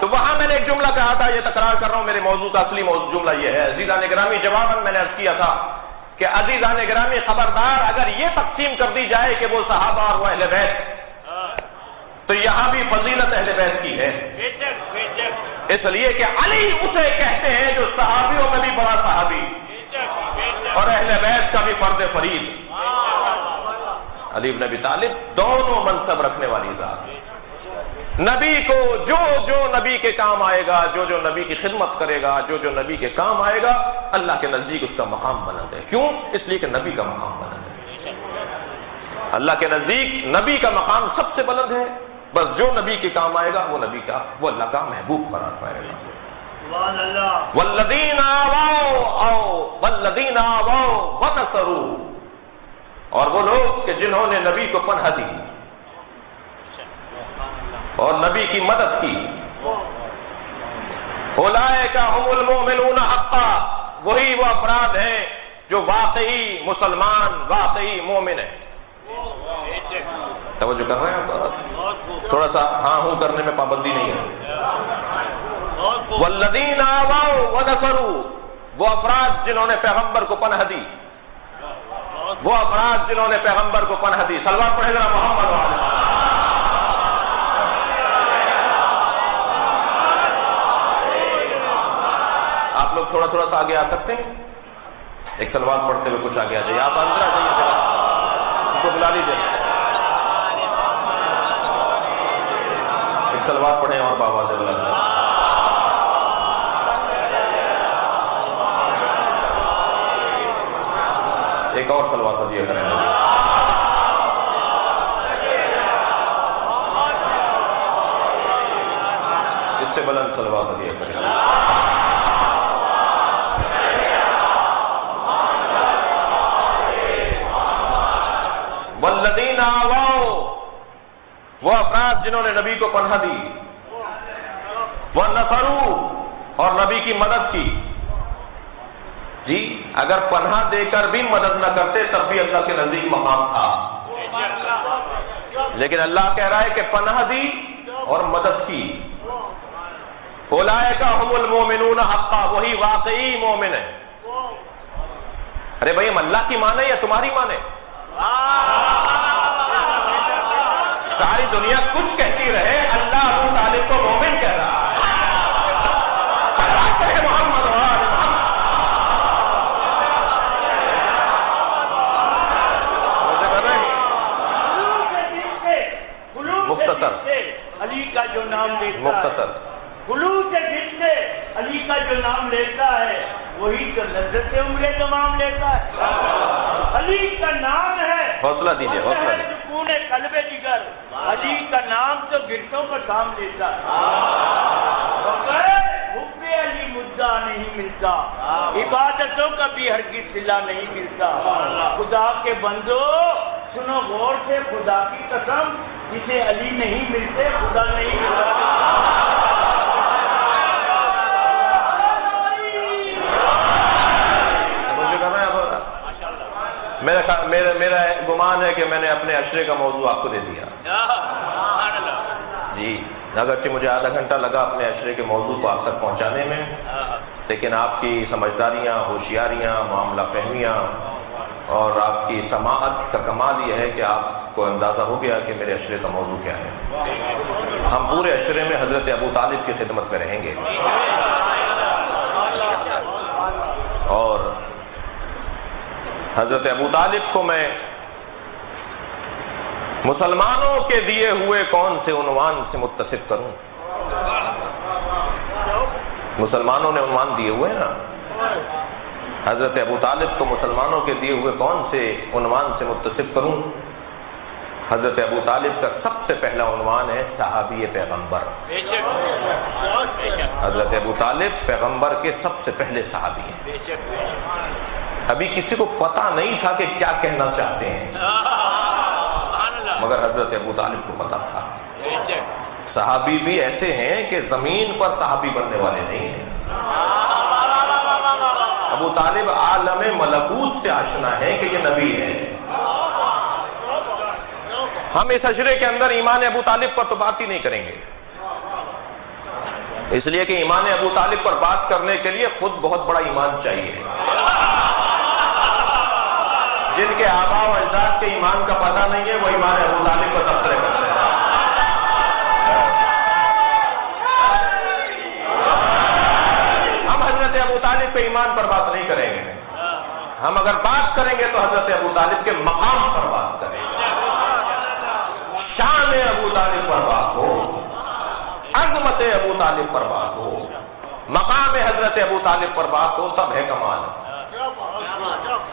تو وہاں میں نے ایک جملہ کہا تھا، یہ تکرار کر رہا ہوں، میرے موضوع کا اصلی جملہ یہ ہے۔ عزیزان گرامی، جواباً میں نے عرض کیا تھا کہ عزیزان گرامی خبردار، اگر یہ تقسیم کر دی جائے کہ وہ صحابہ اور وہ اہل بیت، تو یہاں بھی فضیلت اہل بیت کی ہے، اس لیے کہ علی اسے کہتے ہیں جو صحابیوں میں بھی بڑا صحابی اور اہل بیت کا بھی فرد فرید۔ علی بن ابی طالب دونوں منصب رکھنے والی ذات، نبی کو جو نبی کے کام آئے گا، جو نبی کی خدمت کرے گا، جو نبی کے کام آئے گا، اللہ کے نزدیک اس کا مقام بلند ہے۔ کیوں؟ اس لیے کہ نبی کا مقام بلند ہے۔ اللہ کے نزدیک نبی کا مقام سب سے بلند ہے، بس جو نبی کے کام آئے گا وہ اللہ کا محبوب قرار پائے گا۔ والذین آووا ونصروا، اور وہ لوگ کہ جنہوں نے نبی کو پناہ دی اور نبی کی مدد کی، اولئک هم المؤمنون حقا، وہی وہ افراد ہیں جو واقعی مسلمان، واقعی مومن ہیں۔ توجہ کر رہے ہیں آپ؟ تھوڑا سا ہاں ہوں کرنے میں پابندی نہیں ہے۔ والذین آووا ونصروا، وہ افراد جنہوں نے پیغمبر کو پناہ دی، وہ افراد جنہوں نے پیغمبر کو پناہ دی۔ صلوات پڑھے ذرا محمد وعلی۔ آپ لوگ تھوڑا سا آگے آ سکتے ہیں، ایک سلوات پڑھتے ہوئے کچھ آگے آ جائیے، آپ اندر آ جائیے، ان کو بلا لیجیے، ایک سلوات پڑھیں اور بابا سے بلا لیجیے۔ ایک اور سلوات دیا کریں، اس سے بلند سلوات دیا کریں۔ والذین آووا، وہ افراد جنہوں نے نبی کو پناہ دی، ونصروا، اور نبی کی مدد کی۔ جی اگر پناہ دے کر بھی مدد نہ کرتے تب بھی اللہ کے نزدیک مقام تھا، لیکن اللہ کہہ رہا ہے کہ پناہ دی اور مدد کی۔ اولئک هم المؤمنون حقا، وہی واقعی مومن ہے۔ ارے بھائی ہم اللہ کی مانے یا تمہاری مانے؟ ساری دنیا کچھ کہتی رہے، اللہ ابو طالب کو مومن کہہ رہا ہے۔ محمد مختصر علی کا جو نام لیتا مختصر خلوص دل سے علی کا جو نام لیتا ہے وہی تو لذت عمرے تمام لیتا ہے۔ علی کا نام ہے، حوصلہ دیجیے، حوصلہ دیجیے۔ سکون قلب جگر، علی کا نام تو گرتوں کا کام لیتا ہے۔ حب علی مدعا نہیں ملتا، عبادتوں کا بھی ہرگز صلہ نہیں ملتا۔ خدا کے بندو سنو غور سے، خدا کی قسم جسے علی نہیں ملتے خدا نہیں ملتا۔ میرا گمان ہے کہ میں نے اپنے عشرے کا موضوع آپ کو دے دیا۔ جی، اگرچہ مجھے آدھا گھنٹہ لگا اپنے عشرے کے موضوع کو آپ تک پہنچانے میں، لیکن آپ کی سمجھداریاں، ہوشیاریاں، معاملہ فہمیاں اور آپ کی سماعت کا کمال یہ ہے کہ آپ کو اندازہ ہو گیا کہ میرے عشرے کا موضوع کیا ہے۔ ہم پورے عشرے میں حضرت ابو طالب کی خدمت میں رہیں گے، اور حضرت ابو طالب کو میں مسلمانوں کے دیے ہوئے کون سے عنوان سے متصف کروں؟ مسلمانوں نے عنوان دیے ہوئے نا، حضرت ابو طالب کو مسلمانوں کے دیے ہوئے کون سے عنوان سے متصف کروں؟ حضرت ابو طالب کا سب سے پہلا عنوان ہے صحابی پیغمبر۔ حضرت ابو طالب پیغمبر کے سب سے پہلے صحابی ہیں۔ ابھی کسی کو پتا نہیں تھا کہ کیا کہنا چاہتے ہیں، مگر حضرت ابو طالب کو پتا تھا۔ صحابی بھی ایسے ہیں کہ زمین پر صحابی بننے والے نہیں ہیں۔ ابو طالب عالم ملکوت سے آشنا ہے کہ یہ نبی ہے۔ ہم اس عشرے کے اندر ایمان ابو طالب پر تو بات ہی نہیں کریں گے، اس لیے کہ ایمان ابو طالب پر بات کرنے کے لیے خود بہت بڑا ایمان چاہیے۔ جن کے آباء و اجداد کے ایمان کا پتہ نہیں ہے وہ ایمان ابو طالب پر تبصرے کرتے ہیں۔ ہم حضرت ابو طالب کے ایمان پر بات نہیں کریں گے، ہم اگر بات کریں گے تو حضرت ابو طالب کے مقام پر بات کریں گے، شان ابو طالب پر بات ہو، عظمت ابو طالب پر بات ہو، مقام حضرت ابو طالب پر بات ہو، تب ہے کمال۔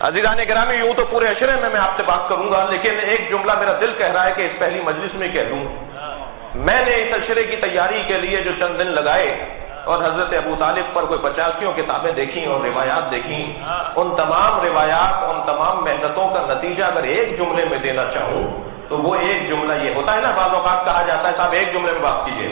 عزیزان گرامی، یوں تو پورے عشرے میں آپ سے بات کروں گا، لیکن ایک جملہ میرا دل کہہ رہا ہے کہ اس پہلی مجلس میں کہہ دوں۔ میں نے اس عشرے کی تیاری کے لیے جو چند دن لگائے اور حضرت ابو طالب پر کوئی 85 کتابیں دیکھیں اور روایات دیکھیں، ان تمام روایات، ان تمام محنتوں کا نتیجہ اگر ایک جملے میں دینا چاہوں تو وہ ایک جملہ یہ ہوتا ہے نا، بعض اوقات کہا جاتا ہے صاحب ایک جملے میں بات کیجیے۔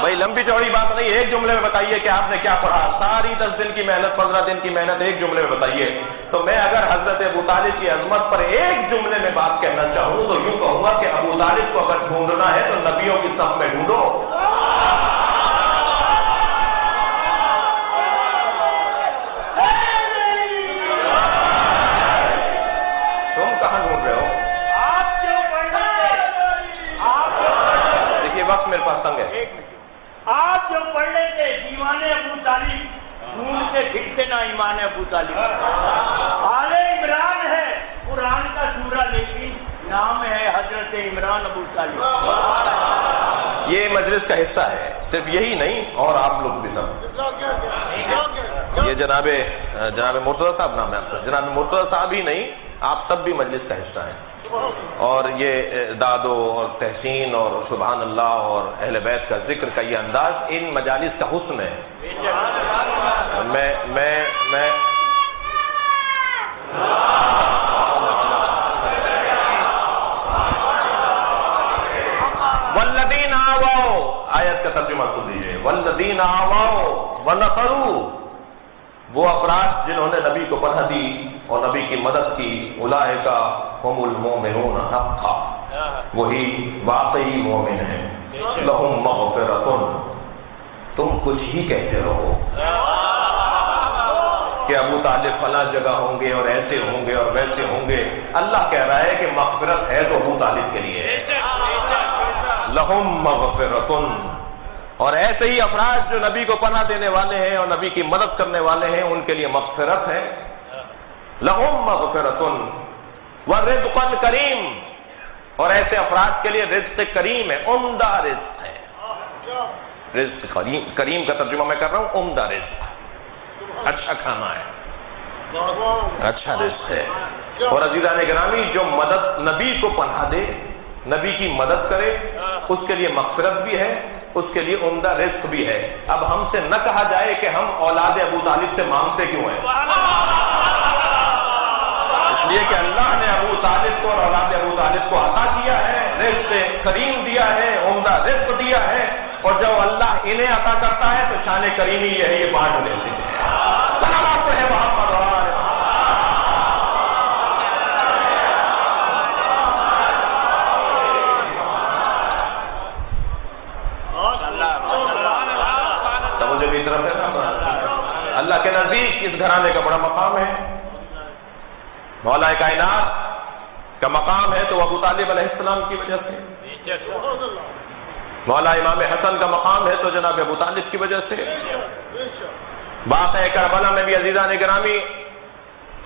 بھائی لمبی چوڑی بات نہیں، ایک جملے میں بتائیے کہ آپ نے کیا پڑھا، ساری 10 دن کی محنت، 15 دن کی محنت ایک جملے میں بتائیے۔ تو میں اگر حضرت ابو طالب کی عظمت پر ایک جملے میں بات کہنا چاہوں تو یوں کہوں گا کہ ابو طالب کو اگر ڈھونڈنا ہے تو نبیوں کی صف میں ڈھونڈو۔ تم کہاں ڈھونڈ رہے ہو؟ دیکھیے وقت میرے پاس تنگ ہے۔ آپ جو پڑھ لیتے دیوان ابو طالب ڈھونڈتے پھرتے نا ایمان ابو طالب۔ آل عمران ہے قرآن کا سورہ، لیکن نام ہے حضرت عمران ابو طالب۔ یہ مجلس کا حصہ ہے، صرف یہی نہیں اور آپ لوگ بھی سب۔ یہ جناب مرتضیٰ صاحب نام ہے آپ کا، جناب مرتضیٰ صاحب ہی نہیں، آپ سب بھی مجلس کا حصہ ہیں۔ اور یہ دادو اور تحسین اور سبحان اللہ اور اہل بیت کا ذکر کا یہ انداز ان مجالس کا حسن ہے۔ میں والذین آووا، آیت کا ترجمہ سن لیجیے، والذین آووا ونصروا، وہ افراد جنہوں نے نبی کو پناہ دی اور نبی کی مدد کی، اولئک هم المؤمنون حقا، وہی واقعی مومن ہیں، لہم مغفرۃ تم کچھ ہی کہتے رہو کہ ابو طالب فلاں جگہ ہوں گے اور ایسے ہوں گے اور ویسے ہوں گے. اللہ کہہ رہا ہے کہ مغفرت ہے تو ابو طالب کے لیے لہم مغفرتن. اور ایسے ہی افراد جو نبی کو پناہ دینے والے ہیں اور نبی کی مدد کرنے والے ہیں ان کے لیے مغفرت ہے. لہم مغفرتن ورزق کریم. اور ایسے افراد کے لیے رزق کریم ہے, عمدہ رزق ہے. رزق کریم کا ترجمہ میں کر رہا ہوں, عمدہ رزق, اچھا کھانا ہے, اچھا رزق ہے. اور عزیزان گرامی جو مدد نبی کو پناہ دے, نبی کی مدد کرے, اس کے لیے مغفرت بھی ہے, اس کے لیے عمدہ رزق بھی ہے. اب ہم سے نہ کہا جائے کہ ہم اولاد ابو طالب سے مانگتے کیوں ہیں, اس لیے کہ اللہ نے ابو طالب کو اور اولاد ابو طالب کو عطا کیا ہے, رزق کریم دیا ہے, عمدہ رزق دیا ہے. اور جب اللہ انہیں عطا کرتا ہے تو شان کریمی یہ ہے, یہ بانٹ لیتے ہیں. سلامات رہے محمد. اللہ کے نزدیک اس گھرانے کا بڑا مقام ہے. مولا کائنات کا مقام ہے تو ابو طالب علیہ السلام کی وجہ سے. مولا امام حسن کا مقام ہے تو جناب ابو طالب کی وجہ سے. بات ہے کربلا میں بھی عزیزان گرامی,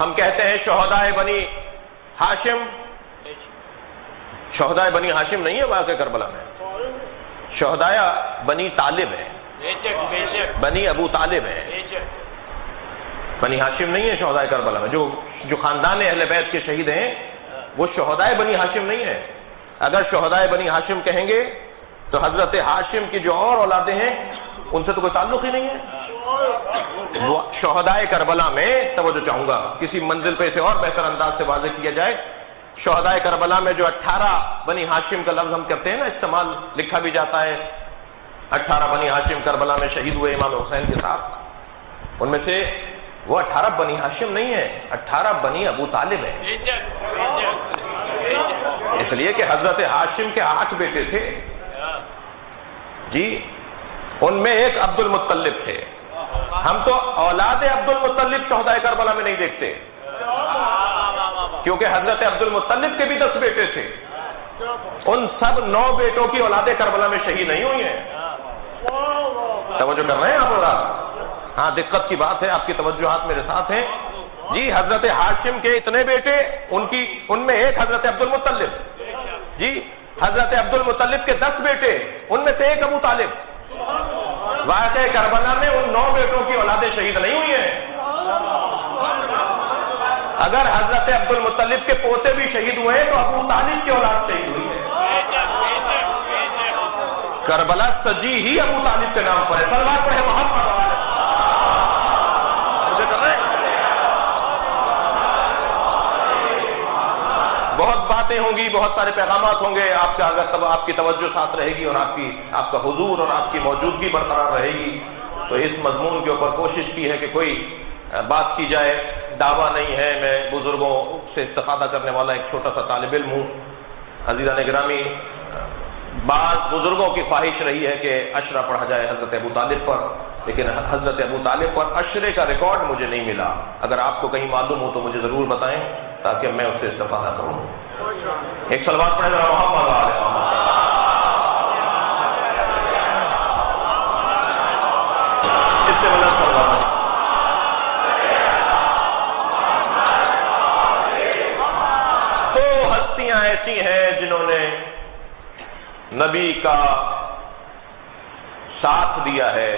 ہم کہتے ہیں شہدائے بنی ہاشم. شہدائے بنی ہاشم نہیں ہے واقع کربلا میں, شہدائے بنی طالب ہے, بنی ابو طالب ہے. بنی ہاشم نہیں ہے شہدائے کربلا میں. جو خاندان اہل بیت کے شہید ہیں وہ شہدائے بنی ہاشم نہیں ہے. اگر شہدائے بنی ہاشم کہیں گے تو حضرت ہاشم کی جو اور اولادیں ہیں ان سے تو کوئی تعلق ہی نہیں ہے. وہ شہدائے کربلا میں, توجہ چاہوں گا کسی منزل پہ اسے اور بہتر انداز سے واضح کیا جائے. شہدائے کربلا میں جو 18 بنی ہاشم کا لفظ ہم کرتے ہیں نا, استعمال لکھا بھی جاتا ہے, 18 بنی ہاشم کربلا میں شہید ہوئے امام حسین کے ساتھ. ان میں سے وہ 18 بنی ہاشم نہیں ہے, 18 بنی ابو طالب ہے. اس لیے کہ حضرت ہاشم کے 8 بیٹے تھے جی, ان میں ایک عبد المطلب تھے. ہم تو اولاد عبد المطلب شہدائے کربلا میں نہیں دیکھتے, کیونکہ حضرت عبد المطلب کے بھی 10 بیٹے تھے. ان سب 9 بیٹوں کی اولاد کربلا میں شہید نہیں ہوئی ہیں. توجہ کر رہے ہیں آپ اور ہاں, دقت کی بات ہے, آپ کی توجہات میرے ساتھ ہیں جی. حضرت ہاشم کے اتنے بیٹے, ان میں ایک حضرت عبد المطلب جی. حضرت عبد المطلب کے 10 بیٹے, ان میں سے ایک ابو طالب. واقع کربلا میں ان 9 بیٹوں کی اولادیں شہید نہیں ہوئی ہیں. اگر حضرت عبد المطلب کے پوتے بھی شہید ہوئے ہیں تو ابو طالب کی اولاد شہید ہوئی ہے. کربلا سجی ہی ابو طالب کے نام پر ہے. سلوات پڑھے محمد. بہت باتیں ہوں گی, بہت سارے پیغامات ہوں گے. آپ کا اگر آپ کی توجہ ساتھ رہے گی اور آپ کا حضور اور آپ کی موجودگی برقرار رہے گی تو اس مضمون کے اوپر کوشش کی ہے کہ کوئی بات کی جائے. دعویٰ نہیں ہے, میں بزرگوں سے استفادہ کرنے والا ایک چھوٹا سا طالب علم ہوں. عزیزان گرامی, بعض بزرگوں کی خواہش رہی ہے کہ عشرہ پڑھا جائے حضرت ابو طالب پر, لیکن حضرت ابو طالب پر عشرے کا ریکارڈ مجھے نہیں ملا. اگر آپ کو کہیں معلوم ہو تو مجھے ضرور بتائیں تاکہ میں اس سے استفادہ کروں. ایک صلوات پڑھیں ذرا محمد علیہ محمد. اس سے بلند صلوات. تو ہستیاں ایسی ہیں جنہوں نے نبی کا ساتھ دیا ہے,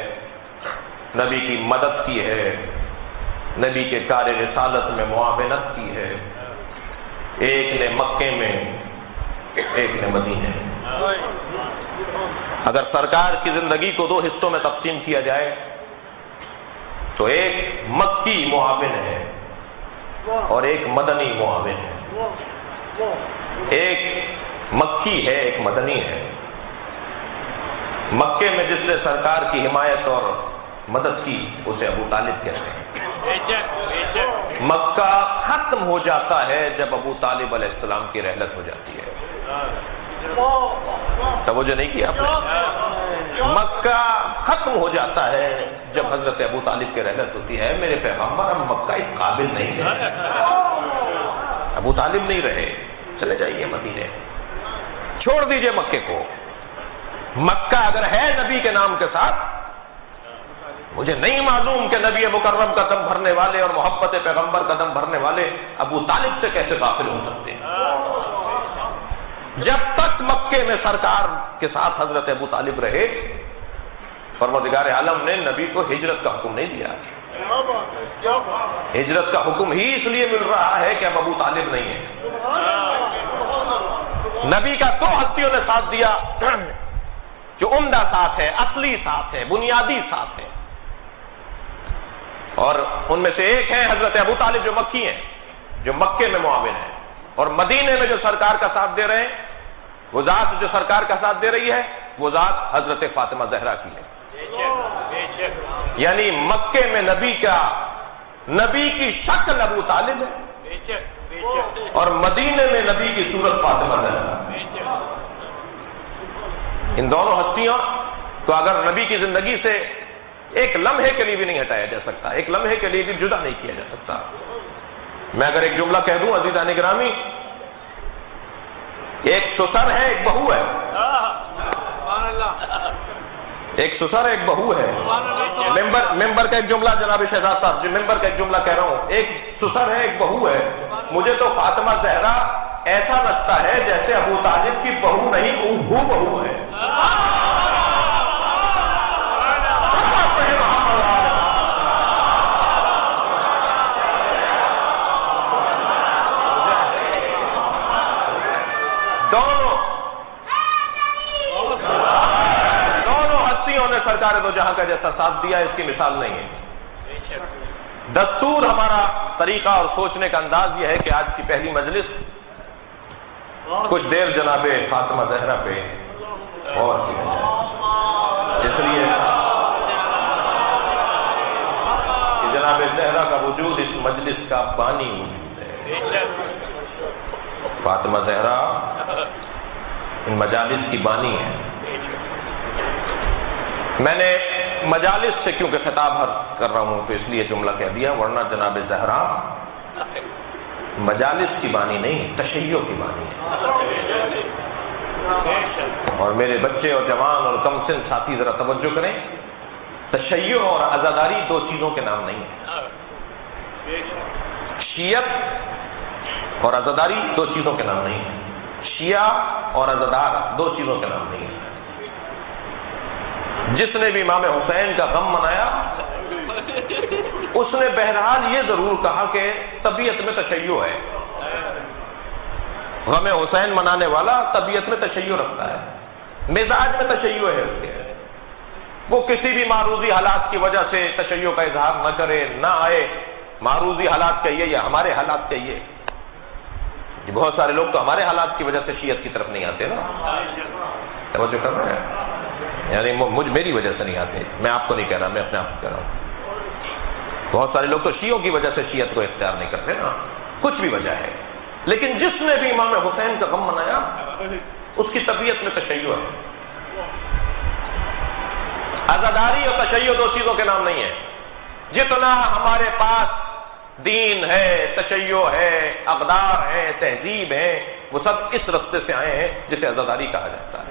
نبی کی مدد کی ہے, نبی کے کار رسالت میں معاونت کی ہے. ایک نے مکے میں, ایک نے مدینے میں. اگر سرکار کی زندگی کو 2 حصوں میں تقسیم کیا جائے تو ایک مکی معاون ہے اور ایک مدنی معاون ہے. ایک مکی ہے, ایک مدنی ہے. مکے میں جس نے سرکار کی حمایت اور مدد کی اسے ابو طالب کہتے ہیں. مکہ ختم ہو جاتا ہے جب ابو طالب علیہ السلام کی رحلت ہو جاتی ہے. توجہ نہیں کی آپ نے. مکہ ختم ہو جاتا ہے جب حضرت ابو طالب کی رحلت ہوتی ہے. میرے پیغمبر اب مکہ اس قابل نہیں ہے, ابو طالب نہیں رہے, چلے جائیے مدینے, چھوڑ دیجئے مکے کو. مکہ اگر ہے نبی کے نام کے ساتھ, مجھے نہیں معلوم کہ نبی مکرم کا دم بھرنے والے اور محبت پیغمبر کا دم بھرنے والے ابو طالب سے کیسے غافل ہو سکتے ہیں. جب تک مکے میں سرکار کے ساتھ حضرت ابو طالب رہے, پروردگار عالم نے نبی کو ہجرت کا حکم نہیں دیا. ہجرت کا حکم ہی اس لیے مل رہا ہے کہ اب ابو طالب نہیں ہے. نبی کا دو ہستیوں نے ساتھ دیا جو عمدہ ساتھ ہے, اصلی ساتھ ہے, بنیادی ساتھ ہے, اور ان میں سے ایک ہے حضرت ابو طالب جو مکی ہیں, جو مکے میں معاون ہیں, اور مدینے میں جو سرکار کا ساتھ دے رہے ہیں. وہ ذات جو سرکار کا ساتھ دے رہی ہے وہ ذات حضرت فاطمہ زہرا کی ہے. یعنی مکے میں نبی کی شکل ابو طالب ہے, اور مدینے میں نبی کی صورت فاطمہ زہرا. ان دونوں ہستیوں تو اگر نبی کی زندگی سے ایک لمحے کے لیے بھی نہیں ہٹایا جا سکتا, ایک لمحے کے لیے بھی جدا نہیں کیا جا سکتا. میں اگر ایک جملہ کہہ دوں عزیزان گرامی, ایک سسر ہے ایک بہو ہے, ایک سسر ایک بہو ہے. ممبر کا ایک جملہ جناب شہزاد صاحب, جو ممبر کا ایک جملہ کہہ رہا ہوں, ایک سسر ہے ایک بہو ہے. مجھے تو فاطمہ زہرا ایسا لگتا ہے جیسے ابو طالب کی بہو نہیں وہ بہو ہے. دونوں ہستیوں نے سرکار دو جہاں کا جیسا ساتھ دیا, اس کی مثال نہیں ہے. دستور ہمارا طریقہ اور سوچنے کا انداز یہ ہے کہ آج کی پہلی مجلس کچھ دیر جناب فاطمہ زہرا پہ اور کی جائے, اس لیے کہ جناب زہرا کا وجود اس مجلس کا بانی وجود ہے. فاطمہ زہرا ان مجالس کی بانی ہے. میں نے مجالس سے کیونکہ خطاب کر رہا ہوں تو اس لیے جملہ کہہ دیا, ورنہ جناب زہرا مجالس کی بانی نہیں, تشیع کی بانی ہے. اور میرے بچے اور جوان اور کم سن ساتھی ذرا توجہ کریں, تشیع اور عزاداری دو چیزوں کے نام نہیں ہیں. شیعت اور عزاداری دو چیزوں کے نام نہیں ہیں. شیعہ اور عزادار دو چیزوں کے نام نہیں ہیں. جس نے بھی امام حسین کا غم منایا اس نے بہرحال یہ ضرور کہا کہ طبیعت میں تشیع ہے. غم حسین منانے والا طبیعت میں تشیع رکھتا ہے, مزاج میں تشیع ہے اس کے. وہ کسی بھی معروضی حالات کی وجہ سے تشیع کا اظہار نہ کرے, نہ آئے. معروضی حالات کہیے یا ہمارے حالات کہیے, بہت سارے لوگ تو ہمارے حالات کی وجہ سے شیعت کی طرف نہیں آتے نا, توجہ کر رہے ہیں, یعنی میری وجہ سے نہیں آتے. میں آپ کو نہیں کہہ رہا, میں اپنے آپ کو کہہ رہا ہوں. بہت سارے لوگ تو شیعوں کی وجہ سے شیعت کو اختیار نہیں کرتے نا, کچھ بھی وجہ ہے. لیکن جس نے بھی امام حسین کا غم منایا اس کی طبیعت میں تشیع ہے. عزاداری اور تشیع دو چیزوں کے نام نہیں ہیں. جتنا ہمارے پاس دین ہے, تشیع ہے, اقدار ہے, تہذیب ہے, وہ سب اس رستے سے آئے ہیں جسے عزاداری کہا جاتا ہے.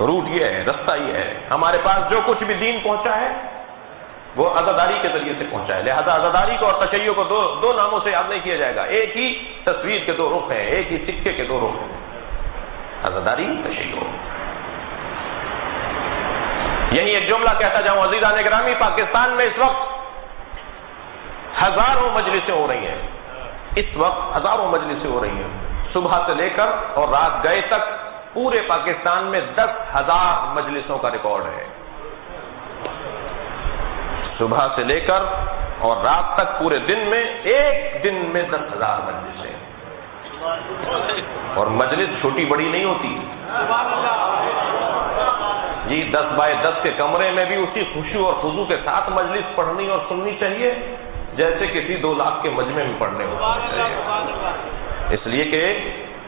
روٹ یہ ہے, رستہ یہ ہے. ہمارے پاس جو کچھ بھی دین پہنچا ہے وہ عزاداری کے ذریعے سے پہنچا ہے. لہذا عزاداری کو اور تشیع کو دو ناموں سے یاد نہیں کیا جائے گا. ایک ہی تصویر کے دو رخ ہیں, ایک ہی سکے کے دو رخ ہیں, عزاداری, تشیع. یہی ایک جملہ کہتا جاؤں عزیزان گرامی, پاکستان میں اس وقت ہزاروں مجلسیں ہو رہی ہیں. اس وقت ہزاروں مجلسیں ہو رہی ہیں. صبح سے لے کر اور رات گئے تک پورے پاکستان میں 10,000 مجلسوں کا ریکارڈ ہے. صبح سے لے کر اور رات تک پورے دن میں, ایک دن میں 10,000 مجلسیں. اور مجلس چھوٹی بڑی نہیں ہوتی جی. 10 بائی 10 کے کمرے میں بھی اسی خشوع اور خضوع کے ساتھ مجلس پڑھنی اور سننی چاہیے جیسے کسی 2 لاکھ کے مجمع میں پڑھنے ہوتے ہیں. اس لیے کہ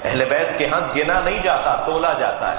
اہل بیت کے ہاں گنا نہیں جاتا, تولا جاتا ہے.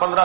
15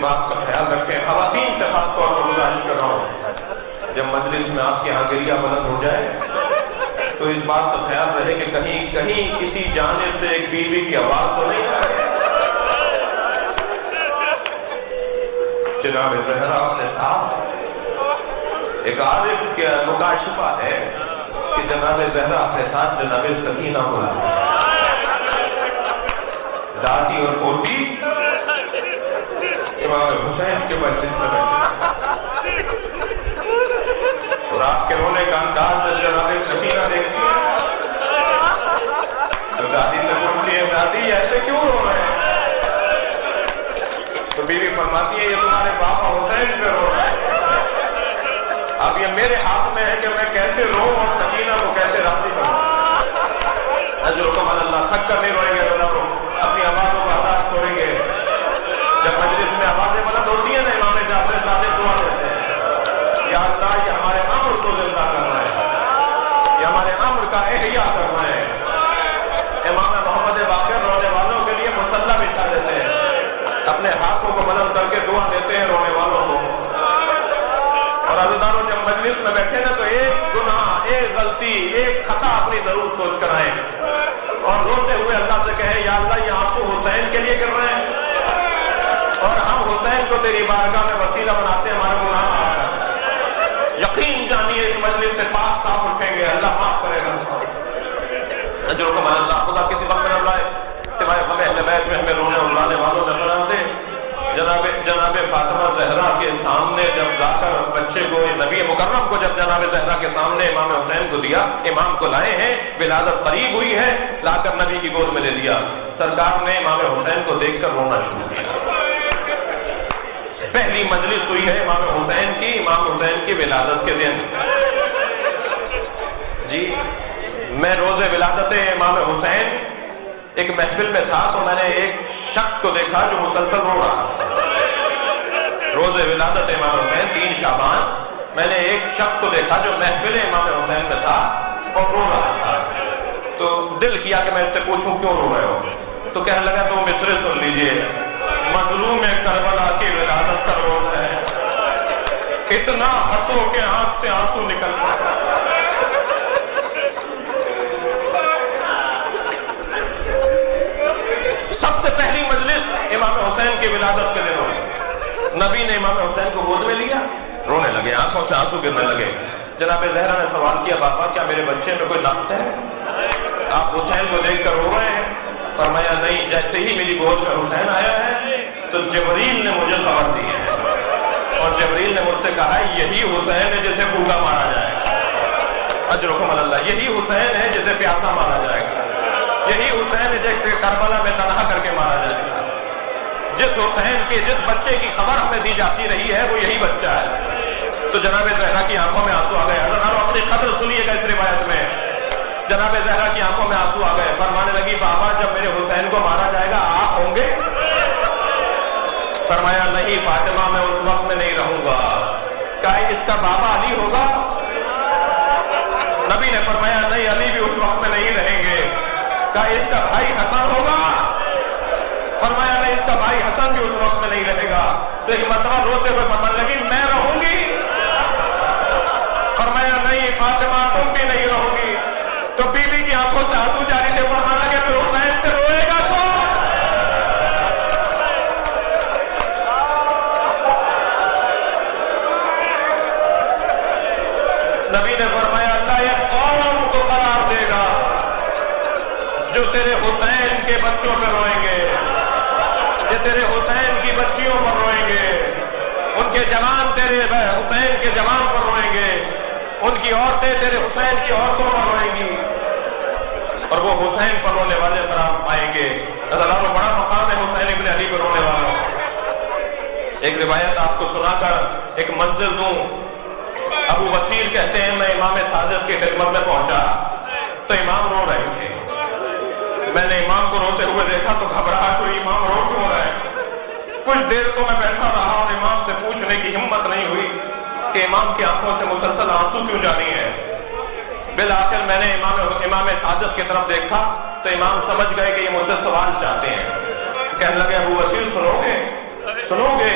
بات کا خیال رکھیں. خواتین سے خاص طور پر گزارش کر رہا ہوں, جب مجلس میں آپ کے یہاں گریہ بلند ہو جائے تو اس بات کا خیال رہے کہ کہیں کسی جانب سے ایک بیوی کی آواز تو نہیں آ رہی. جناب زہرا اپنے ساتھ ایک عارف کے مکاشفہ ہے کہ جناب زہرا اپنے ساتھ جناب سکینہ بلا دادی اور پوتی امام حسین کے مجلس میں بیٹھے اور آپ کے رونے کا انداز جب جناب سکینہ دیکھتی ہے تو دادی سے پوچھتی ہے, دادی ایسے کیوں رو رہے ہیں؟ تو بیوی فرماتی ہے, یہ تمہارے باپا حسین پہ رو رہا ہے. اب یہ میرے ہاتھ میں ہے کہ میں کیسے رو اور سکینہ کو کیسے راضی کروں. اجرکم اللہ, تھک کر نہیں روئیں گے, اپنی آوازوں کو آزاد چھوڑیں گے. جب مجلس میں آوازیں بلند ہوتی ہیں نا, امام جعفر صادق دعا دیتے ہیں, یا اللہ یہ ہمارے امر کو زندہ کرنا ہے, یہ ہمارے امر کا احیاء کرنا ہے. امام محمد باقر رونے والوں کے لیے مصلی بچھا دیتے ہیں, اپنے ہاتھوں کو بلند کر کے دعا دیتے ہیں رونے والوں کو. اور عزیزانو, جب مجلس میں بیٹھے نا تو ایک گناہ, ایک غلطی, ایک خطا اپنی ضرور سوچ کر آئیں اور روتے ہوئے اللہ سے کہیں, یا اللہ یہ آنسو حسین کے لیے کر رہے ہیں اور ہم حسین کو تیری بارگاہ میں وسیلہ بناتے ہیں, ہمارا گناہ معاف کر. یقین جانیے اس مجلس سے پاک صاف اٹھیں گے, اللہ معاف کرے گا. اجرکم اللہ, خدا کسی وقت میں نہ لائے سوائے ہمیں اہل بیت میں ہمیں رونے اور لانے والوں میں بنا دے. جناب فاطمہ زہرا کے سامنے جب جا کر بچے کو, نبی مکرم کو جب جناب زہرا کے سامنے امام حسین کو دیا, امام کو لائے ہیں, ولادت قریب ہوئی ہے, لا کر نبی کی گود میں لے دیا. سرکار نے امام حسین کو دیکھ کر رونا شروع کیا. پہلی مجلس ہوئی ہے امام حسین کی, امام حسین کی ولادت کے دن. جی, میں روز ولادت امام حسین ایک محفل میں تھا تو میں نے ایک شخص کو دیکھا جو مسلسل رو رہا. روز ولادت امام حسین 3 شعبان, میں نے ایک شخص کو دیکھا جو محفل امام حسین میں تھا اور رو رہا تھا. تو دل کیا کہ میں اس سے پوچھوں کیوں رو رہے ہو. تو کہنے لگا تو مصرے سن لیجئے, مظلوم کربلا کی ولادت کا روز ہے, اتنا ہنسو کے آنکھ سے آنسو نکل پڑا. سب سے پہلی مجلس امام حسین کی ولادت کے دن ہوئی. نبی نے امام حسین کو گود میں لیا, رونے لگے, آنکھوں سے آنسو گرنے لگے. جناب زہرا نے سوال کیا, بابا کیا میرے بچے میں کوئی نقص ہے؟ آپ حسین کو دیکھ کر رو رہے ہیں؟ فرمایا نہیں, جیسے ہی میری گود میں حسین آیا ہے تو جبریل نے مجھے خبر دی ہے اور جبریل نے مجھ سے کہا یہی حسین ہے جسے بھوکا مارا جائے گا. اجرکم اللہ, یہی حسین ہے جسے پیاسا مارا جائے گا, یہی حسین ہے جسے کربلا میں تنہا کر کے مارا جائے گا. جس حسین کے, جس بچے کی خبر ہمیں دی جاتی رہی ہے وہ یہی بچہ ہے. تو جناب زہرا کی آنکھوں میں آنسو آ گئے. حضرت اپنی قدر سنیے گا اس روایت میں. جناب زہرا کی آنکھوں میں آنسو آ گئے, فرمانے لگی, بابا جب میرے حسین کو مارا جائے گا آپ ہوں گے؟ فرمایا نہیں فاطمہ, میں اس وقت میں نہیں رہوں گا. کہا اس کا بابا علی ہوگا؟ نبی نے فرمایا نہیں, علی بھی اس وقت میں نہیں رہیں گے. کہا اس کا بھائی حسن ہوگا؟ فرمایا نہیں, اس کا بھائی حسن بھی اس وقت میں نہیں رہے گا. تو ایک مرتبہ روتے ہوئے فرمانے لگی, میں رہوں گی؟ فرمایا نہیں فاطمہ, تم بھی نہیں رہو گی. تو بیوی کی آنکھوں سے آنسو جاری تھے, فرمانے لگے تو حسین سے روئے گا تو؟ نبی نے فرمایا اللہ یہ قوم کو قرار دے گا جو تیرے حسین کے بچوں پہ روئیں گے, جو تیرے حسین کی بچیوں پر روئیں گے, ان کے جوان تیرے حسین کے جوان پر روئیں گے, ان کی عورتیں تیرے حسین کی عورتوں پر روئیں گی, اور وہ حسین پر رونے والے پر آپ پائیں گے. اللہ بڑا مقام ہے حسین ابن علی پر رونے والوں. ایک روایت آپ کو سنا کر ایک منزل دوں. ابو وسیل کہتے ہیں میں امام صادق کی خدمت میں پہنچا تو امام رو رہے تھے. میں نے امام کو روتے ہوئے دیکھا تو گھبراہٹ ہوئی, امام رو کیوں رہے ہیں؟ کچھ دیر تو میں بیٹھا رہا اور امام سے پوچھنے کی ہمت نہیں ہوئی کہ امام کی آنکھوں سے مسلسل آنسو کیوں جاری ہیں. بالآخر میں نے امام صادق کی طرف دیکھا تو امام سمجھ گئے کہ یہ مجھ سے سوال چاہتے ہیں. کہنے لگے ابو وسیل سنو گے؟ سنو گے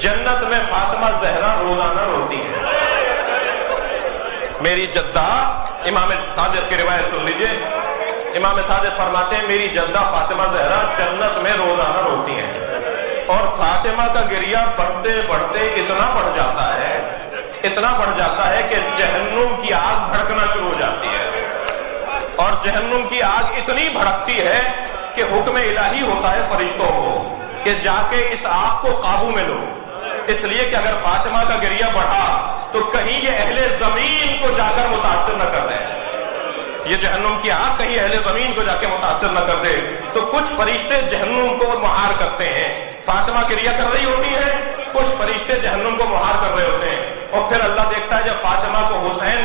جنت میں فاطمہ زہرا روزانہ روتی ہے. میری جدہ، امام صادق کی روایت سن لیجئے، امام صادق فرماتے ہیں میری جدہ فاطمہ زہرا جنت میں روزانہ روتی ہیں، اور فاطمہ کا گریہ بڑھتے بڑھتے اتنا بڑھ جاتا ہے کہ جہنم کی آگ بھڑکنا شروع ہو جاتی ہے، اور جہنم کی آگ اتنی بھڑکتی ہے کہ حکم الہی ہوتا ہے فرشتوں کو کہ جا کے اس آگ کو قابو میں لو، اس لیے کہ اگر فاطمہ کا گریہ بڑھا تو کہیں یہ اہل زمین کو جا کر متاثر نہ کر دے، یہ جہنم کی آگ کہیں اہل زمین کو جا کے متاثر نہ کر دے. تو کچھ فرشتے جہنم کو مہار کرتے ہیں، فاطمہ گریہ کر رہی ہوتی ہے، کچھ فرشتے جہنم کو مہار کر رہے ہوتے ہیں، اور پھر اللہ دیکھتا ہے جب فاطمہ کو حسین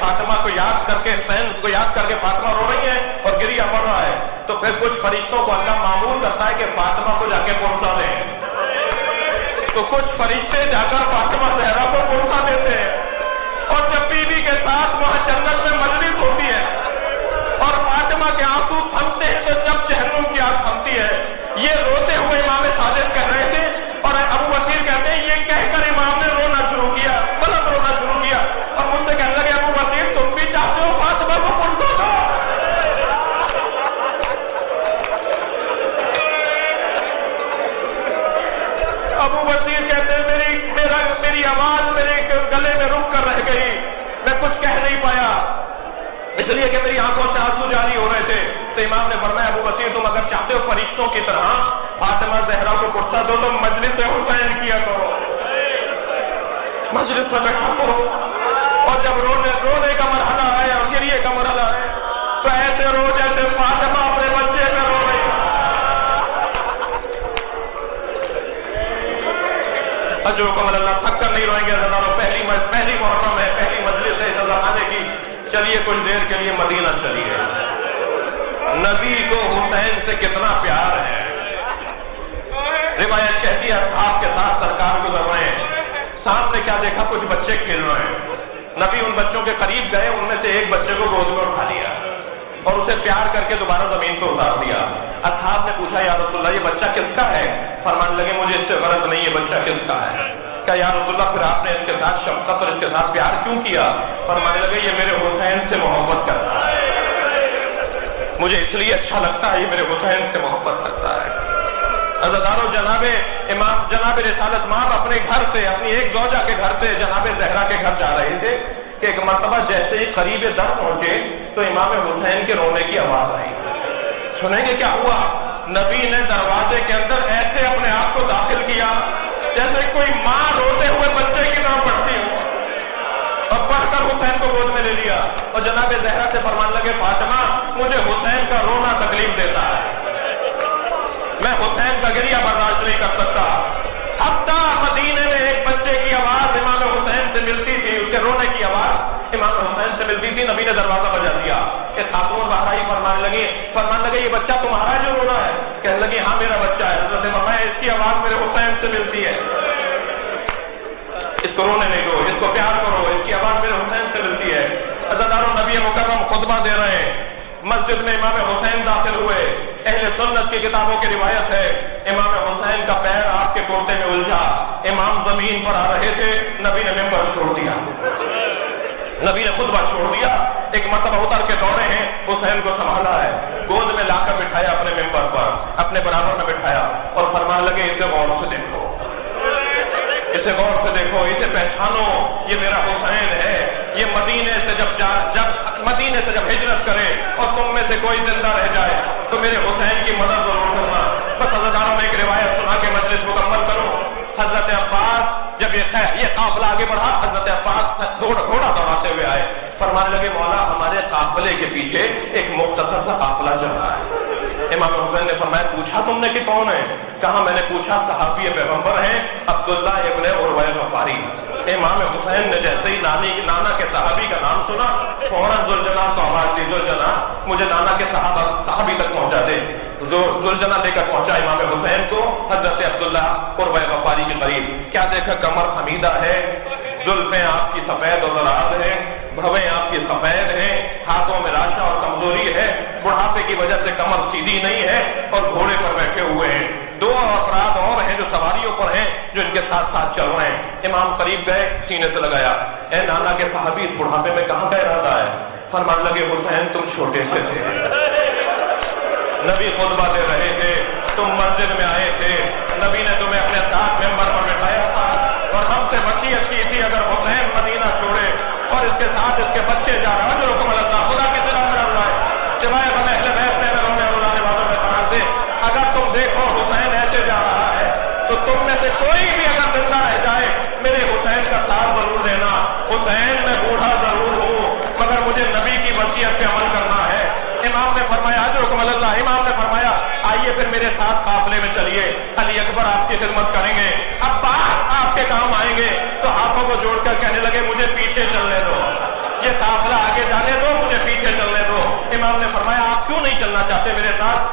فاطمہ کو یاد کر کے فاطمہ رو رہی ہے اور گریہ پڑ رہا ہے، تو پھر کچھ فرشتوں کو اللہ معمول کرتا ہے کہ فاطمہ کو جا کے پہنچا دیں. تو کچھ فرشتے جا کر فاطمہ زہرا کو پہنچا دیتے ہیں، اور جب بیوی کے ساتھ وہاں جنت میں مجلس ہوتی ہے اور فاطمہ کے آنسو تھمتے ہیں، تو جب جہنم کی آگ تھمتی ہے. یہ روتے ہوئے امام صادق کہہ رہے تھے، اور ابو بصیر کہتے ہیں یہ کہہ کر امام نے رونا شروع کیا، بلند رونا شروع کیا، اور مجھ سے کہنے لگے ابو بصیر تم بھی چاہتے ہو فاطمہ کو پہنچا دو؟ ابو بصیر کہتے ہیں میری آواز میرے گلے میں رک کر رہ گئی، میں کچھ کہہ نہیں پایا، اس لیے کہ میری آنکھوں سے آنسو جاری ہو رہے تھے. تو امام نے فرمایا ابو بصیر تم اگر چاہتے ہو فرشتوں کی طرح فاطمہ زہرا کو پرسا دو تو مجلس حسین کیا کرو، مجلس میں بیٹھا کرو، اور جب رونے کا مرحلہ آئے اور گریے کا مرحلہ آئے تو ایسے رو جیسے فاطمہ اپنے بچے میں رو رہی. اجرکم اللہ، تھک کر نہیں روئیں گے عزیزانو، پہلی محرم ہے، پہلی مجلس ہے سزا آنے کی. چلیے کچھ دیر کے لیے مدینہ چلیے. نبی کو حسین سے کتنا پیار ہے. روایت کہتی ہے اصحاب کے ساتھ سرکار گزر رہے ہیں، سامنے کیا دیکھا کچھ بچے کھیل رہے ہیں. نبی ان بچوں کے قریب گئے، ان میں سے ایک بچے کو گود میں اٹھا لیا اور اسے پیار کر کے دوبارہ زمین پہ اتار دیا. اصحاب نے پوچھا یا رسول اللہ یہ بچہ کس کا ہے؟ فرمانے لگے مجھے اس سے غرض نہیں ہے بچہ کس کا ہے. کہ یا رسول اللہ پھر آپ نے اس کے ساتھ شفقت اور اس کے ساتھ پیار کیوں کیا؟ فرمانے لگے یہ میرے حسین سے محبت کرتا ہے، مجھے اس لیے اچھا لگتا ہے، یہ میرے حسین سے محبت کرتا ہے. عزیزانو جناب رسالت مآب اپنے گھر سے، اپنی ایک زوجہ کے گھر سے جناب زہرا کے گھر جا رہے تھے کہ ایک مرتبہ جیسے ہی قریب در پہنچے تو امام حسین کے رونے کی آواز آئی. سنیں گے کیا ہوا؟ نبی نے دروازے کے اندر ایسے اپنے آپ کو داخل کیا جیسے کوئی ماں روتے ہوئے بچے کی طرف بڑھتی ہو، اور بڑھ کر حسین کو گود میں لے لیا اور جناب زہرا سے فرمان لگے فاطمہ مجھے حسین کا رونا تکلیف دیتا ہے، میں حسین کا گریہ برداشت نہیں کر سکتا. حتیٰ مدینے میں ایک بچے کی آواز امام حسین سے ملتی تھی، اس کے رونے کی آواز امام حسین سے ملتی تھی. نبی نے دروازہ بجا دیا کہ خاتون باہر آئی، فرمان لگے یہ بچہ تمہارا جو رو رہا ہے؟ کہنے لگی ہاں میرا بچہ ہے. حضرت فرمایا اس کی آواز میرے حسین سے ملتی ہے، اس کو رونے نہیں دو، اس کو پیار کرو، اس کی آواز میرے حسین سے ملتی ہے. عزیزانو نبی مکرم خطبہ دے رہے ہیں، مسجد میں امام حسین داخل ہوئے. اہل سنت کی کتابوں کی روایت ہے امام حسین کا پیر آپ کے کرتے میں الجھا، امام زمین پر آ رہے تھے، نبی نے ممبر چھوڑ دیا، نبی نے خطبہ چھوڑ دیا. ایک مرتبہ اتر کے دوڑے ہیں، حسین کو سنبھالا ہے، گود میں لا کر بٹھایا اپنے ممبر پر، اپنے برابر میں بٹھایا اور فرمان لگے اسے غور سے دیکھو، اسے غور سے دیکھو، اسے پہچانو، یہ میرا حسین ہے. یہ مدینے سے جب ہجرت کرے اور تم میں سے کوئی زندہ رہ جائے تو میرے حسین کی مدد ضرور کرنا. بس حضرتانوں میں ایک روایت سنا کے مجلس مکمل کروں. حضرت عباس جب یہ قافلہ آگے بڑھا، حضرت عباس گھوڑا دوڑاتے ہوئے آئے، فرمانے لگے مولا ہمارے قافلے کے پیچھے ایک مختصر سا قافلہ چل رہا ہے. امام حسین نے فرمایا پوچھا تم نے کہ کون ہے؟ کہا میں نے پوچھا صحابی پیغمبر ہیں عبداللہ ابن عروہ غفاری. امام حسین نے جیسے ہی نانا کے صحابی کا نام سنا فوراً ذوالجلال کو آواز دی، ذوالجلال مجھے نانا کے صحابی تک پہنچا دے. ذوالجلال لے کر پہنچا امام حسین کو حضرت عبداللہ عروہ غفاری کے قریب. کیا دیکھا؟ کمر خمیدہ ہے، زلفیں آپ کی سفید اور دراز ہیں، بھویں آپ کی سفید ہیں، ہاتھوں میں راشا اور کمزوری ہے، بڑھاپے کی وجہ سے کمر سیدھی نہیں ہے اور گھوڑے پر بیٹھے ہوئے ہیں. دو افراد اور جو ان کے ساتھ ساتھ چل رہے ہیں. امام قریب گئے, سینے سے لگایا, اے نانا کے صحابی, اس بڑھاپے میں کہاں کا ارادہ ہے؟ فرمان لگے, حسین تم چھوٹے سے تھے, نبی خطبہ دے رہے تھے, تم مسجد میں آئے تھے, نبی نے تمہیں اپنے ساتھ ممبر پر بٹھایا تھا اور ہم سے وصیت کی تھی اگر حسین مدینہ چھوڑے اور اس کے ساتھ اس کے بچے جا رہا جو حکم اللہ خدا کی طرح میں اللہ سوائے ہم اہل بیت میں رونے رولانے والوں میں کہاں سے, اگر تم دیکھو حسین ایسے جا رہا ہے تو تم میں سے کوئی بھی اگر زندہ رہ جائے میرے حسین کا ساتھ ضرور دینا. حسین میں بوڑھا ضرور ہوں مگر مجھے نبی کی وصیت پہ عمل کرنا ہے. امام نے فرمایا جو حکم اللہ, امام نے فرمایا آئیے پھر میرے ساتھ قافلے میں چلیے, علی اکبر آپ کی خدمت کریں گے, عباس آپ کے کام آئیں گے. تو ہاتھوں کو جوڑ کر کہنے لگے مجھے پیچھے چلنے دو, یہ قافلہ آگے جانے دو, مجھے پیچھے چلنے دو. امام نے فرمایا آپ کیوں نہیں چلنا چاہتے میرے ساتھ؟